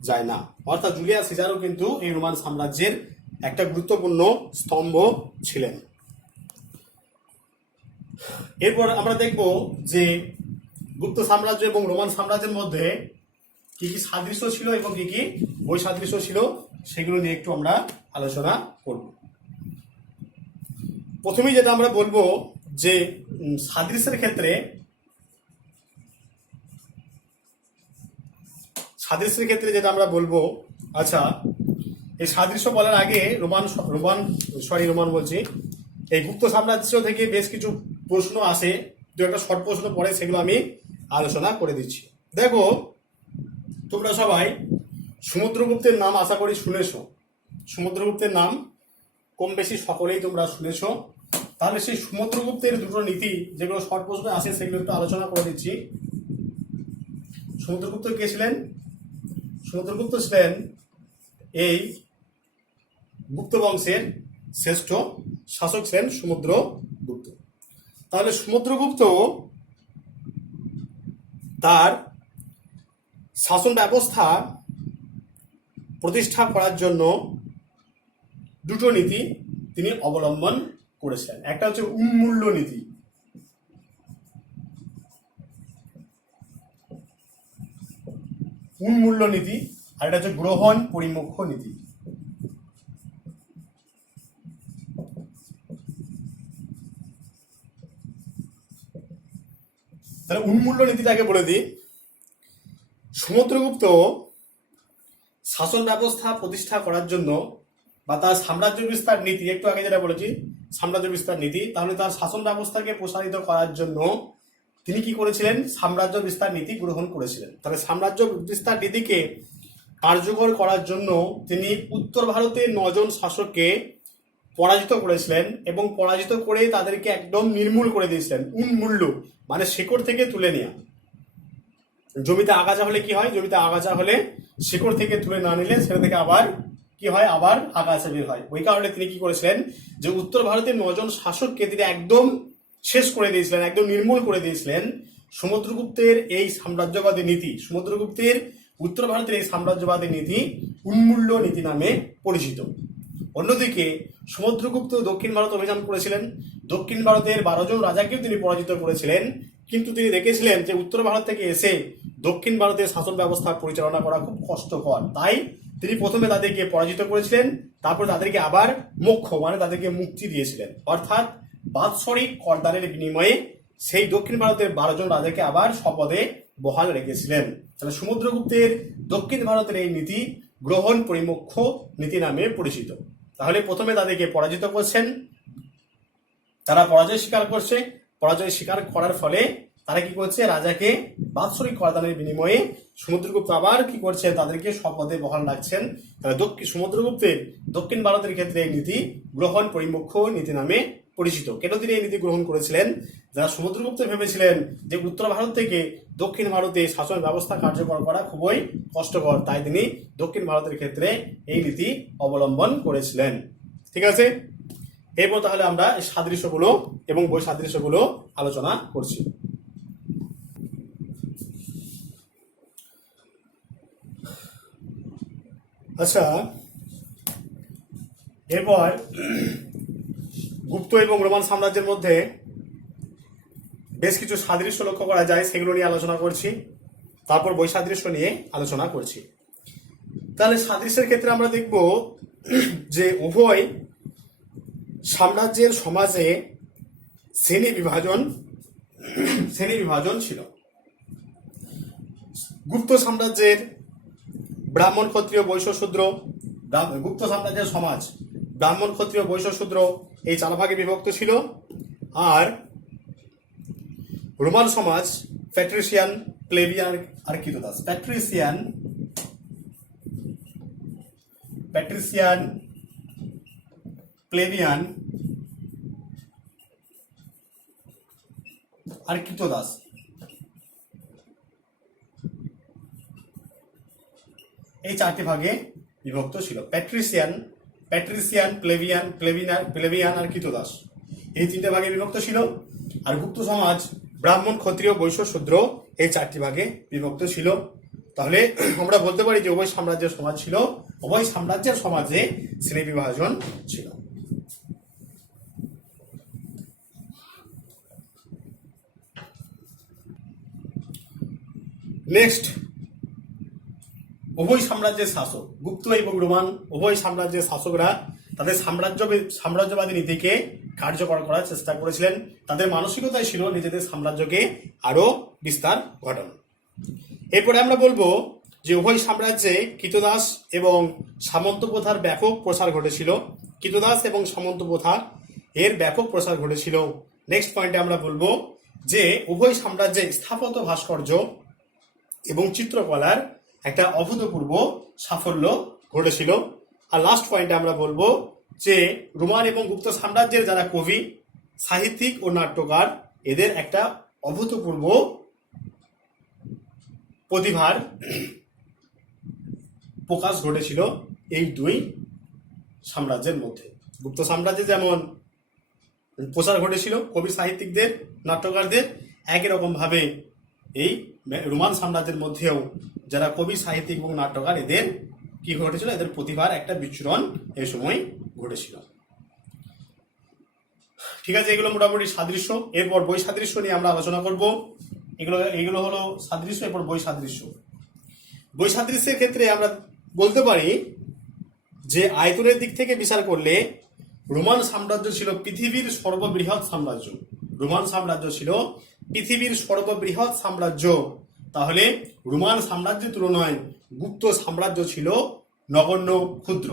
যায় না। অর্থাৎ জুলিয়াস সিজারও কিন্তু এই রোমান সাম্রাজ্যের একটা গুরুত্বপূর্ণ স্তম্ভ ছিলেন। এরপর আমরা দেখব যে গুপ্ত সাম্রাজ্য এবং রোমান সাম্রাজ্যের মধ্যে কি কি সাদৃশ্য ছিল এবং কি কি বৈসাদৃশ্য ছিল সেগুলো নিয়ে একটু আমরা আলোচনা করব। প্রথমেই যেটা আমরা বলবো যে সাদৃশ্যের ক্ষেত্রে যেটা আমরা বলবো, আচ্ছা এই সাদৃশ্য বলার আগে এই গুপ্ত সাম্রাজ্য থেকে বেশ কিছু প্রশ্ন আসে, দু একটা শর্ট প্রশ্ন পড়ে, সেগুলো আমি আলোচনা করে দিচ্ছি। দেখো তোমরা সবাই সমুদ্রগুপ্তের নাম আশা করি শুনেছো। সমুদ্রগুপ্তের নাম কম বেশি সকলেই তোমরা শুনেছো। তাহলে সেই সমুদ্রগুপ্তের দুটো নীতি যেগুলো শর্ট প্রশ্ন আসে সেগুলো একটু আলোচনা করে দিচ্ছি। সমুদ্রগুপ্ত কে ছিলেন? সমুদ্রগুপ্ত ছিলেন এই গুপ্ত বংশের শ্রেষ্ঠ শাসক ছিলেন সমুদ্রগুপ্ত। তাহলে সমুদ্রগুপ্ত তার শাসন ব্যবস্থা প্রতিষ্ঠা করার জন্য দুটো নীতি তিনি অবলম্বন করেছিলেন। একটা হচ্ছে উন্মূল্য নীতি, আর এটা হচ্ছে গ্রহণ পরিমুখ নীতি। তাহলে উন্মূল্য নীতিটাকে বলে দিই। সমুদ্রগুপ্ত শাসন ব্যবস্থা প্রতিষ্ঠা করার জন্য বা তার সাম্রাজ্য বিস্তার নীতি, একটু আগে যেটা বলেছি সাম্রাজ্য বিস্তার নীতি, তাহলে তার শাসন ব্যবস্থাকে প্রসারিত করার জন্য তিনি কি করেছিলেন? সাম্রাজ্য বিস্তার নীতি গ্রহণ করেছিলেন। তাহলে সাম্রাজ্য বিস্তার নীতিকে কার্যকর করার জন্য তিনি উত্তর ভারতের 9 জন শাসককে পরাজিত করেছিলেন এবং পরাজিত করে তাদেরকে একদম নির্মূল করে দিয়েছিলেন। উন্মূল্য মানে শেকড় থেকে তুলে নেওয়া। জমিতে আগাছা হলে কি হয়? জমিতে আগাছা হলে শেকড় থেকে তুলে না নিলে সেটা থেকে আবার কি হয়? আবার আগাছা বের হয়। ওই কারণে তিনি কি করেছিলেন যে উত্তর ভারতের 9 জন শাসককে তিনি একদম শেষ করে দিয়েছিলেন, একদম নির্মূল করে দিয়েছিলেন। সমুদ্রগুপ্তের এই সাম্রাজ্যবাদী নীতি, সমুদ্রগুপ্তের উত্তর ভারতের এই সাম্রাজ্যবাদী নীতি উন্মূল্য নীতি নামে পরিচিত। অন্যদিকে সমুদ্রগুপ্ত দক্ষিণ ভারত অভিযান করেছিলেন। দক্ষিণ ভারতের 12 জন রাজাকেও তিনি পরাজিত করেছিলেন, কিন্তু তিনি দেখেছিলেন যে উত্তর ভারত থেকে এসে দক্ষিণ ভারতের শাসন ব্যবস্থা পরিচালনা করা খুব কষ্টকর। তাই তিনি প্রথমে তাদেরকে পরাজিত করেছিলেন, তারপর তাদেরকে আবার মোক্ষ মানে তাদেরকে মুক্তি দিয়েছিলেন, অর্থাৎ বাৎসরিক করদানের বিনিময়ে সেই দক্ষিণ ভারতের 12 জন রাজাকে আবার স্বপদে বহাল রেখেছিলেন। তাহলে সমুদ্রগুপ্তের দক্ষিণ ভারতের এই নীতি গ্রহণ পরিমোক্ষ নীতি নামে পরিচিত। তাহলে প্রথমে তাদেরকে পরাজিত করছেন, তারা পরাজয় স্বীকার করছে, পরাজয় স্বীকার করার ফলে তারা কি করছে, রাজাকে বাৎসরিক করদানের বিনিময়ে সমুদ্রগুপ্ত আবার কি করছে, তাদেরকে স্বপদে বহাল রাখছেন। তাহলে সমুদ্রগুপ্তের দক্ষিণ ভারতের ক্ষেত্রে এই নীতি গ্রহণ পরিমোক্ষ নীতি নামে পরিচিত। কেন তিনি এই নীতি গ্রহণ করেছিলেন? যারা সমুদ্রগুপ্ত ভেবেছিলেন যে উত্তর ভারত থেকে দক্ষিণ ভারতে শাসন ব্যবস্থা কার্যকর করা খুবই কষ্টকর, তাই তিনি দক্ষিণ ভারতের ক্ষেত্রে এই নীতি অবলম্বন করেছিলেন। ঠিক আছে, এরপর তাহলে আমরা সাদৃশ্যগুলো এবং বৈসাদৃশ্যগুলো আলোচনা করছি। আচ্ছা, এরপর গুপ্ত এবং রোমান সাম্রাজ্যের মধ্যে বেশ কিছু সাদৃশ্য লক্ষ্য করা যায়, সেগুলো নিয়ে আলোচনা করছি, তারপর বৈসাদৃশ্য নিয়ে আলোচনা করছি। তাহলে সাদৃশ্যের ক্ষেত্রে আমরা দেখব যে উভয় সাম্রাজ্যের সমাজে শ্রেণী বিভাজন ছিল। গুপ্ত সাম্রাজ্যের ব্রাহ্মণ ক্ষত্রিয় বৈশ্য শূদ্র, গুপ্ত সাম্রাজ্যের সমাজ ব্রাহ্মণ ক্ষত্রিয় বৈশ্য শূদ্র এই 4 ভাগে বিভক্ত ছিল। আর রোমান সমাজ প্যাট্রিসিয়ান, প্লেবিয়ান আর ক্রিটোদাস। প্যাট্রিসিয়ান, প্লেবিয়ান আর ক্রিটোদাস এই 4টি ভাগে বিভক্ত ছিল। প্যাট্রিসিয়ান, প্লেবিয়ান আর ক্রিটোদাস এই 3টে ভাগে বিভক্ত ছিল। আর গুপ্ত সমাজ ব্রাহ্মণ ক্ষত্রিয় বৈশ্য শূদ্র এই 4টি ভাগে বিভক্ত ছিল। তাহলে আমরা বলতে পারি যে উভয় সাম্রাজ্যের সমাজ ছিল, উভয় সাম্রাজ্যের সমাজে শ্রেণী বিভাজন ছিল। নেক্সট, উভয় সাম্রাজ্যের শাসক গুপ্ত এবং রোমান উভয় সাম্রাজ্যের শাসকরা তাদের সাম্রাজ্যবাদী নীতিকে কার্যকর করার চেষ্টা করেছিলেন। তাদের মানসিকতাই ছিল নিজেদের সাম্রাজ্যকে আরো বিস্তার ঘটানো। এরপরে আমরা বলবো যে উভয় সাম্রাজ্যে কৃতদাস এবং সামন্ত প্রথার ব্যাপক প্রসার ঘটেছিল। কৃতদাস এবং সামন্ত প্রথা এর ব্যাপক প্রসার ঘটেছিল। নেক্সট পয়েন্টে আমরা বলবো যে উভয় সাম্রাজ্যে স্থাপত্য ভাস্কর্য এবং চিত্রকলার একটা অভূতপূর্ব সাফল্য ঘটেছিল। আর লাস্ট পয়েন্টে আমরা বলবো যে রোমান এবং গুপ্ত সাম্রাজ্যের যারা কবি, সাহিত্যিক ও নাট্যকার এদের একটা অভূতপূর্ব প্রতিভার প্রকাশ ঘটেছিল এই দুই সাম্রাজ্যের মধ্যে। গুপ্ত সাম্রাজ্যে যেমন প্রসার ঘটেছিল কবি, সাহিত্যিকদের, নাট্যকারদের, একই রকম ভাবে এই রোমান সাম্রাজ্যের মধ্যেও যারা কবি, সাহিত্যিক এবং নাট্যকার এদের কি ঘটেছিল, এদের প্রতিভার একটা বিচরণ এই সময় ঘটেছিল। ঠিক আছে, এগুলো মোটামুটি সাদৃশ্য। এরপর বৈসাদৃশ্য নিয়ে আমরা আলোচনা করব। এগুলো হলো সাদৃশ্য। এরপর বৈসাদৃশ্যের ক্ষেত্রে আমরা বলতে পারি যে আয়তনের দিক থেকে বিচার করলে রোমান সাম্রাজ্য ছিল পৃথিবীর সর্ববৃহৎ সাম্রাজ্য। রোমান সাম্রাজ্য ছিল পৃথিবীর সর্ববৃহৎ সাম্রাজ্য। তাহলে রোমান সাম্রাজ্যের তুলনায় গুপ্ত সাম্রাজ্য ছিল নগণ্য, ক্ষুদ্র।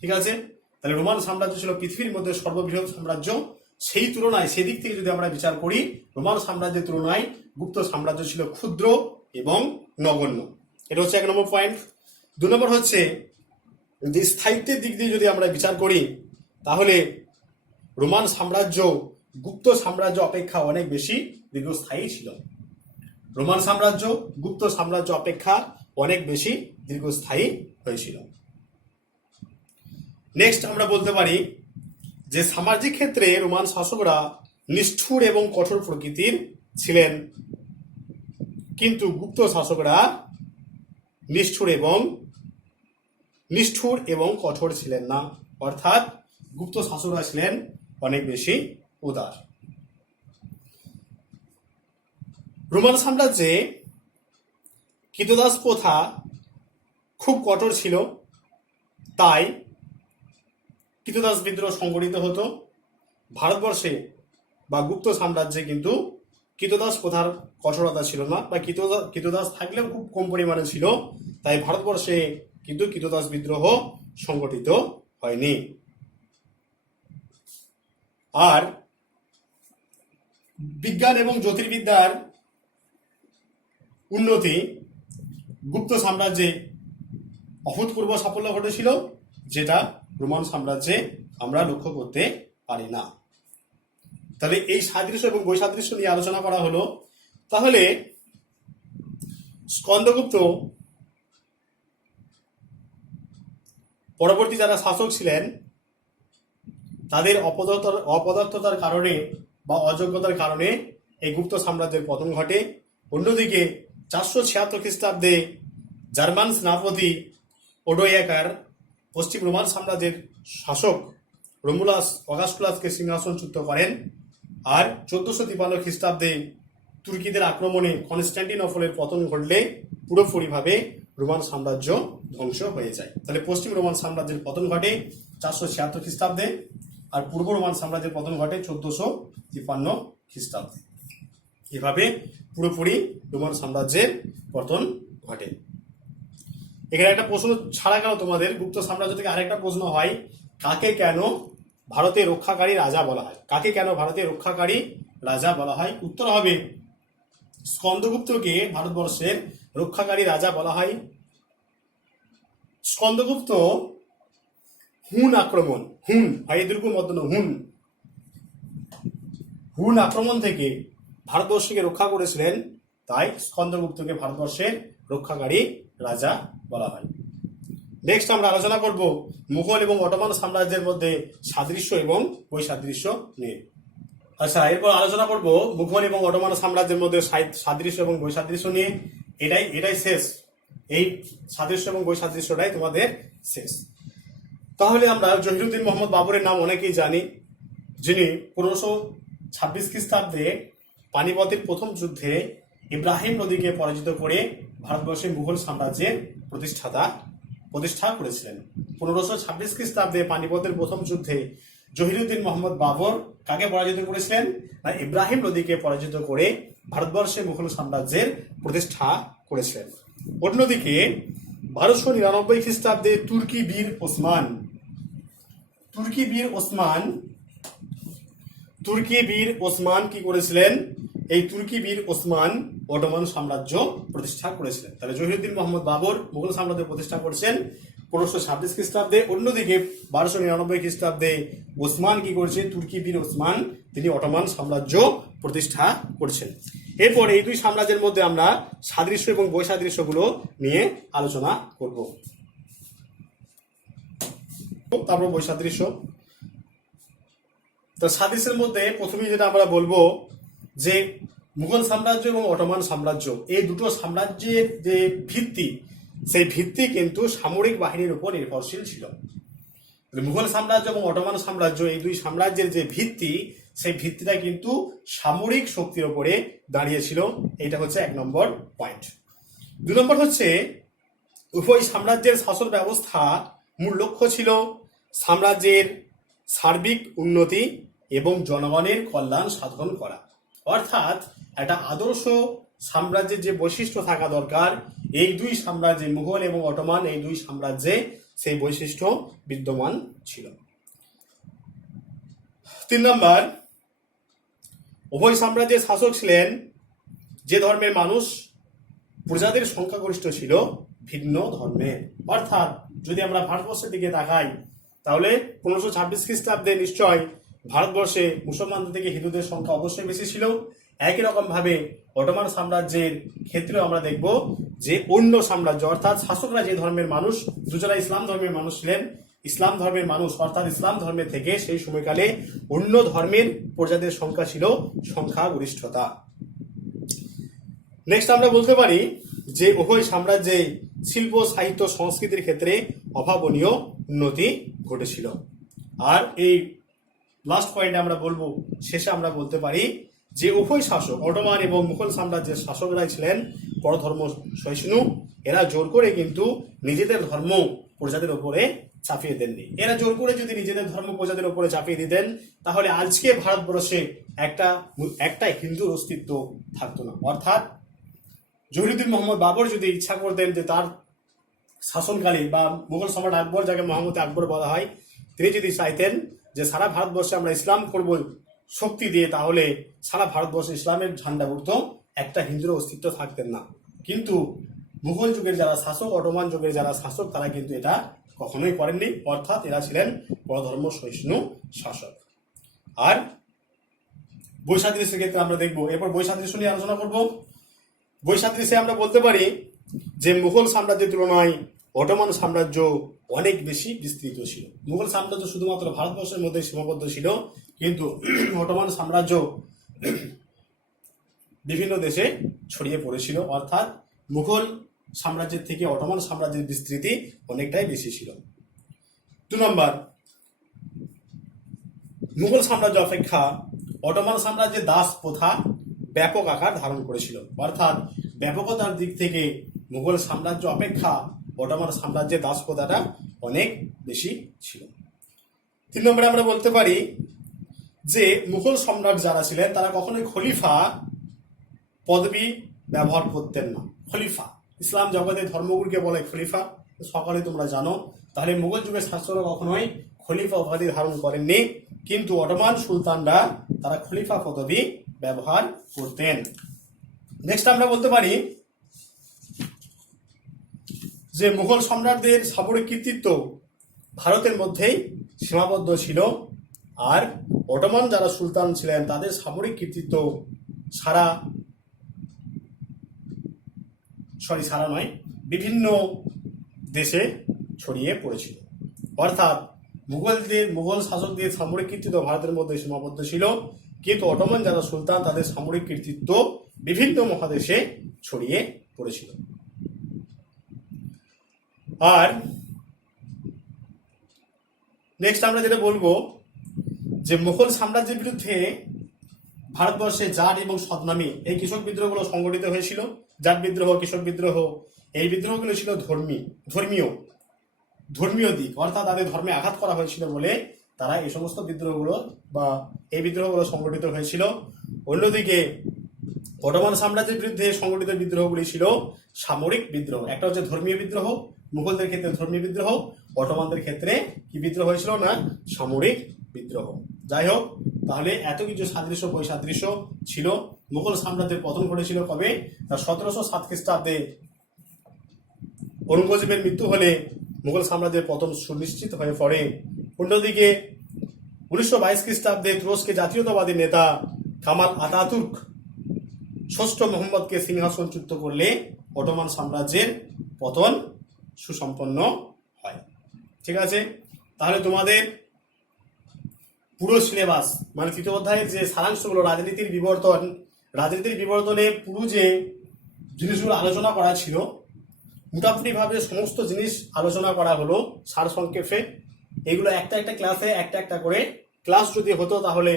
ঠিক আছে, তাহলে রোমান সাম্রাজ্য ছিল পৃথিবীর মধ্যে সর্ববৃহৎ সাম্রাজ্য। সেই তুলনায় সেদিক থেকে যদি আমরা বিচার করি, রোমান সাম্রাজ্যের তুলনায় গুপ্ত সাম্রাজ্য ছিল ক্ষুদ্র এবং নগণ্য। এটা হচ্ছে 1 নম্বর পয়েন্ট। 2 নম্বর হচ্ছে যে স্থায়িত্বের দিক দিয়ে যদি আমরা বিচার করি, তাহলে রোমান সাম্রাজ্য গুপ্ত সাম্রাজ্য অপেক্ষা অনেক বেশি দীর্ঘস্থায়ী ছিল। রোমান সাম্রাজ্য গুপ্ত সাম্রাজ্য অপেক্ষা অনেক বেশি দীর্ঘস্থায়ী হয়েছিল। নেক্সট আমরা বলতে পারি যে সামাজিক ক্ষেত্রে রোমান শাসকরা নিষ্ঠুর এবং কঠোর প্রকৃতির ছিলেন, কিন্তু গুপ্ত শাসকরা নিষ্ঠুর এবং কঠোর ছিলেন না। অর্থাৎ গুপ্ত শাসকরা ছিলেন অনেক বেশি উদার। রোমান সাম্রাজ্যে ক্রীতদাস প্রথা খুব কঠোর ছিল তাই কৃতদাস বিদ্রোহ সংগঠিত হতো। ভারতবর্ষে বা গুপ্ত সাম্রাজ্যে কিন্তু কৃতদাস প্রথার কঠোরতা ছিল না, বা কৃতদাস থাকলেও খুব কম পরিমাণে ছিল। তাই ভারতবর্ষে কিন্তু কৃতদাস বিদ্রোহ সংগঠিত হয়নি। আর বিজ্ঞান এবং জ্যোতির্বিদ্যার উন্নতি গুপ্ত সাম্রাজ্যে অভূতপূর্ব সাফল্য ঘটেছিল, যেটা রোমান সাম্রাজ্যে আমরা লক্ষ্য করতে পারি না। তাহলে এই সাদৃশ্য এবং বৈসাদৃশ্য নিয়ে আলোচনা করা হলো। তাহলে স্কন্দগুপ্ত পরবর্তী যারা শাসক ছিলেন তাদের অপদার্থতার কারণে বা অযোগ্যতার কারণে এই গুপ্ত সাম্রাজ্যের পতন ঘটে। অন্যদিকে 476 খ্রিস্টাব্দে জার্মান সেনাপতি ওডোয়াকার পশ্চিম রোমান সাম্রাজ্যের শাসক রোমুলাস অগাস্টুলাসকে সিংহাসনচ্যুত করেন। আর 1453 খ্রিস্টাব্দে তুর্কিদের আক্রমণে কনস্ট্যান্টিনোপলের পতন ঘটলে পুরোপুরিভাবে রোমান সাম্রাজ্য ধ্বংস হয়ে যায়। তাহলে পশ্চিম রোমান সাম্রাজ্যের পতন ঘটে 476 খ্রিস্টাব্দে, আর পূর্ব রোমান সাম্রাজ্যের পতন ঘটে 1453 খ্রিস্টাব্দে। এভাবে পুরোপুরি রোমান সাম্রাজ্যের পতন ঘটে। এখানে একটা প্রশ্ন ছাড়া গেল তোমাদের গুপ্ত সাম্রাজ্য থেকে আরেকটা প্রশ্ন হয়, কাকে কেন ভারতের রক্ষাকারী রাজা বলা হয়? কাকে কেন ভারতের রক্ষাকারী রাজা বলা হয়? উত্তর হবে স্কন্দগুপ্তকে ভারতবর্ষের রক্ষাকারী রাজা বলা হয়। স্কন্দগুপ্ত হুন আক্রমণ, হুন হুন আক্রমণ থেকে ভারতবর্ষকে রক্ষা করেছিলেন, তাই স্কন্দগুপ্তকে ভারতবর্ষের রক্ষাকারী রাজা বলা হয়। নেক্সট আমরা আলোচনা করব মুঘল এবং অটোমান সাম্রাজ্যের মধ্যে সাদৃশ্য এবং বৈসাদৃশ্য নিয়ে। আচ্ছা, এরপর আলোচনা করব মুঘল এবং অটোমান সাম্রাজ্যের মধ্যে সাদৃশ্য এবং বৈসাদৃশ্য নিয়ে। এটাই শেষ, এই সাদৃশ্য এবং বৈসাদৃশ্যটাই তোমাদের শেষ। তাহলে আমরা জহিরুদ্দিন মোহাম্মদ বাবরের নাম অনেকেই জানি, যিনি 1526 খ্রিস্টাব্দে পানিপথের প্রথম যুদ্ধে ইব্রাহিম লোদিকে পরাজিত করে ভারতবর্ষে মুঘল সাম্রাজ্যের প্রতিষ্ঠা করেছিলেন। 1526 খ্রিস্টাব্দে পানিপথের প্রথম যুদ্ধে জহিরুদ্দিন মোহাম্মদ বাবর কাকে পরাজিত করেছিলেন? না, ইব্রাহিম লোদিকে পরাজিত করে ভারতবর্ষে মুঘল সাম্রাজ্যের প্রতিষ্ঠা করেছিলেন। অন্যদিকে 1299 খ্রিস্টাব্দে তুর্কি বীর ওসমান কি করেছিলেন? এই তুর্কি বীর ওসমান অটোমান সাম্রাজ্য প্রতিষ্ঠা করেছিলেন। তাহলে জহিরুদ্দিন মোহাম্মদ বাবর মুঘল সাম্রাজ্য প্রতিষ্ঠা করেছেন 1526 খ্রিস্টাব্দে। অন্যদিকে 1299 খ্রিস্টাব্দে ওসমান কি করেছে? তুর্কি বীর ওসমান তিনি অটোমান সাম্রাজ্য প্রতিষ্ঠা করছেন। এরপর এই দুই সাম্রাজ্যের মধ্যে আমরা সাদৃশ্য এবং বৈসাদৃশ্যগুলো নিয়ে আলোচনা করব। তারপর বৈসাদৃশ্য। তো সাদৃশ্যের মধ্যে প্রথমেই যেটা আমরা বলবো যে মুঘল সাম্রাজ্য এবং অটোমান সাম্রাজ্য এই দুটো সাম্রাজ্যের যে ভিত্তি, সেই ভিত্তি কিন্তু সামরিক বাহিনীর উপর নির্ভরশীল ছিল। মুঘল সাম্রাজ্য এবং অটোমান সাম্রাজ্য এই দুই সাম্রাজ্যের যে ভিত্তি, সেই ভিত্তিটা কিন্তু সামরিক শক্তির উপরে দাঁড়িয়েছিল। এটা হচ্ছে 1 নম্বর পয়েন্ট। 2 নম্বর হচ্ছে উভয় সাম্রাজ্যের শাসন ব্যবস্থা মূল লক্ষ্য ছিল সাম্রাজ্যের সার্বিক উন্নতি এবং জনগণের কল্যাণ সাধন করা। অর্থাৎ একটা আদর্শ সাম্রাজ্যের যে বৈশিষ্ট্য থাকা দরকার, এই দুই সাম্রাজ্যে মুঘল এবং অটোমান এই দুই সাম্রাজ্যে সেই বৈশিষ্ট্য বিদ্যমান ছিল। 3 নম্বর, উভয় সাম্রাজ্যের শাসক ছিলেন যে ধর্মের মানুষ, প্রজাদের সংখ্যাগরিষ্ঠ ছিল ভিন্ন ধর্মের। অর্থাৎ যদি আমরা ভারতবর্ষের দিকে তাকাই, তাহলে 1526 খ্রিস্টাব্দে নিশ্চয় ভারতবর্ষে মুসলমানদের থেকে হিন্দুদের সংখ্যা অবশ্যই বেশি ছিল। একই রকম ভাবে অটোমান সাম্রাজ্যের ক্ষেত্রেও আমরা দেখব যে অন্য সাম্রাজ্য অর্থাৎ শাসকরা যে ধর্মের মানুষ, দুজনা ইসলাম ধর্মের মানুষ ছিলেন। ইসলাম ধর্মের মানুষ অর্থাৎ ইসলাম ধর্মের থেকে সেই সময়কালে অন্য ধর্মের প্রজাদের সংখ্যা ছিল সংখ্যাগরিষ্ঠতা। নেক্সট আমরা বলতে পারি যে উভয় সাম্রাজ্যে শিল্প, সাহিত্য, সংস্কৃতির ক্ষেত্রে অভাবনীয় উন্নতি ঘটেছিল। আর এই লাস্ট পয়েন্টে আমরা বলবো, শেষে আমরা বলতে পারি যে উভয় শাসক অটোমান এবং মুঘল সাম্রাজ্যের শাসকরাই ছিলেন পরধর্ম সহিষ্ণু। এরা জোর করে কিন্তু নিজেদের ধর্ম প্রজাদের উপরে চাপিয়ে দেননি। এরা জোর করে যদি নিজেদের ধর্ম প্রজাদের উপরে চাপিয়ে দিতেন তাহলে আজকে ভারতবর্ষে একটা হিন্দুর অস্তিত্ব থাকতো না। অর্থাৎ জহিরুদ্দিন মোহাম্মদ বাবর যদি ইচ্ছা করতেন যে তার শাসনকালে বা মুঘল সম্রাট আকবর, যাকে মোহাম্মদ আকবর বলা হয়, তিনি যদি চাইতেন যে সারা ভারতবর্ষে আমরা ইসলাম করব শক্তি দিয়ে, তাহলে সারা ভারতবর্ষে ইসলামের ঝান্ডা উঠতো, একটা হিন্দুর অস্তিত্ব থাকতেন না। কিন্তু মুঘল যুগের যারা শাসক, অটোমান যুগের যারা শাসক, তারা কিন্তু এটা কখনোই করেননি। অর্থাৎ এরা ছিলেন পরধর্ম সহিষ্ণু শাসক। আর বৈসাদৃশ্যের ক্ষেত্রে আমরা দেখবো, এরপর বৈসাদৃশ্য নিয়ে আলোচনা করব। বৈসাদৃশ্যে আমরা বলতে পারি যে মুঘল সাম্রাজ্যের তুলনায় অটোমান সাম্রাজ্য অনেক বেশি বিস্তৃত ছিল। মুঘল সাম্রাজ্য শুধুমাত্র ভারতবর্ষের মধ্যে সীমাবদ্ধ ছিল, কিন্তু অটোমান সাম্রাজ্য বিভিন্ন দেশে ছড়িয়ে পড়েছিল। অর্থাৎ মুঘল সাম্রাজ্যের থেকে অটোমান সাম্রাজ্যের বিস্তৃতি অনেকটাই বেশি ছিল। 2 নম্বর, মুঘল সাম্রাজ্য অপেক্ষা অটোমান সাম্রাজ্যের দাস প্রথা ব্যাপক আকার ধারণ করেছিল। অর্থাৎ ব্যাপকতার দিক থেকে মুঘল সাম্রাজ্য অপেক্ষা অটোমান সাম্রাজ্যের দাস প্রথাটা অনেক বেশি ছিল। 3 নম্বরে আমরা বলতে পারি যে মুঘল সম্রাট যারা ছিলেন তারা কখনোই খলিফা পদবি ব্যবহার করতেন না। খলিফা, ইসলাম জগতে ধর্মগুরুকে বলে খলিফা, সকলে তোমরা জানো। তাহলে মুঘল যুগের শাসকরা কখনোই খলিফা উপাধি ধারণ করেননি, কিন্তু অটোমান সুলতানরা তারা খলিফা পদবি ব্যবহার করতেন। নেক্সট আমরা বলতে পারি যে মুঘল সম্রাটদের সামরিক কৃতিত্ব ভারতের মধ্যেই সীমাবদ্ধ ছিল, আর অটোমান যারা সুলতান ছিলেন তাদের সামরিক কৃতিত্ব বিভিন্ন দেশে ছড়িয়ে পড়েছিল। অর্থাৎ মুঘল শাসকদের সামরিক কৃতিত্ব ভারতের মধ্যে সীমাবদ্ধ ছিল, কিন্তু অটোমান যারা সুলতান তাদের সামরিক কৃতিত্ব বিভিন্ন মহাদেশে ছড়িয়ে পড়েছিল। আর নেক্সট আমরা যেটা বলবো যে মুঘল সাম্রাজ্যের বিরুদ্ধে ভারতবর্ষে জাট এবং সদনামী এই কৃষক বিদ্রোহগুলো সংগঠিত হয়েছিল। জাট বিদ্রোহ, কৃষক বিদ্রোহ, এই বিদ্রোহগুলো ছিল ধর্মীয় দিক, অর্থাৎ তাদের ধর্মে আঘাত করা হয়েছিল বলে তারা এই সমস্ত বিদ্রোহগুলো বা এই বিদ্রোহগুলো সংগঠিত হয়েছিল। অন্যদিকে অটোমান সাম্রাজ্যের বিরুদ্ধে সংগঠিত বিদ্রোহগুলি ছিল সামরিক বিদ্রোহ। একটা হচ্ছে ধর্মীয় বিদ্রোহ, মুঘলদের ক্ষেত্রে ধর্মীয় বিদ্রোহ, অটোমানদের ক্ষেত্রে কি বিদ্রোহ হয়েছিল না সামরিক বিদ্রোহ। যাই হোক, তাহলে এত কিছু সাদৃশ্য বৈসাদৃশ্য ছিল। মুঘল সাম্রাজ্যের পতন ঘটেছিল কবে? তার 1707 খ্রিস্টাব্দে ঔরঙ্গজেবের মৃত্যু হলে মুঘল সাম্রাজ্যের পতন সুনিশ্চিত হয়ে পড়ে। অন্যদিকে 1922 খ্রিস্টাব্দে তুরস্কে জাতীয়তাবাদী নেতা কামাল আতাতুর্ক ষষ্ঠ মোহাম্মদকে সিংহাসনচ্যুত করলে অটোমান সাম্রাজ্যের পতন সুসম্পন্ন হয়। ঠিক আছে, তাহলে তোমাদের পুরো সিলেবাস মানে 3য় অধ্যায়ের যে সারাংশগুলো রাজনীতির বিবর্তনে পুরো যে জিনিসগুলো আলোচনা করা ছিল, মোটামুটি ভাবে সমস্ত জিনিস আলোচনা করা হলো সারসংক্ষেপে। এগুলো একটা একটা ক্লাসে একটা করে ক্লাস যদি হতো, তাহলে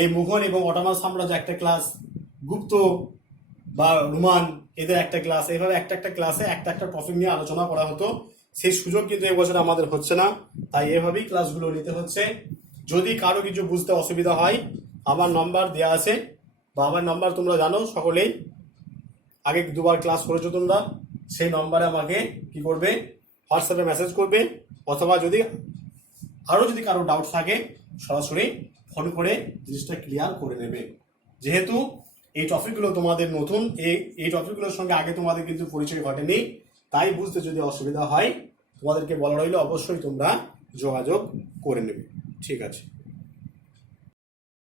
এই মুঘল এবং অটোমান সাম্রাজ্য একটা ক্লাস, গুপ্ত বা রোমান এদের একটা ক্লাস, এইভাবে একটা ক্লাসে একটা টপিক নিয়ে আলোচনা করা হতো। সেই সুযোগ কিন্তু এবছর আমাদের হচ্ছে না, তাই এভাবেই ক্লাসগুলো নিতে হচ্ছে। যদি কারো কিছু বুঝতে অসুবিধা হয়, আমার নাম্বার দেওয়া আছে, বা আমার নাম্বার তোমরা জানো সকলেই, আগে 2বার ক্লাস করেছো তোমরা, সেই নম্বরে আমাকে কি করবে, হোয়াটসঅ্যাপে মেসেজ করবে, অথবা যদি কারো ডাউট থাকে সরাসরি ফোন করে জিনিসটা ক্লিয়ার করে নেবে। যেহেতু এই টপিকগুলো তোমাদের নতুন, এই টপিকগুলোর সঙ্গে আগে তোমাদের কিন্তু পরিচয় ঘটেনি, তাই বুঝতে যদি অসুবিধা হয় তোমাদেরকে বলা রইল অবশ্যই তোমরা যোগাযোগ করে নেবে। ঠিক আছে।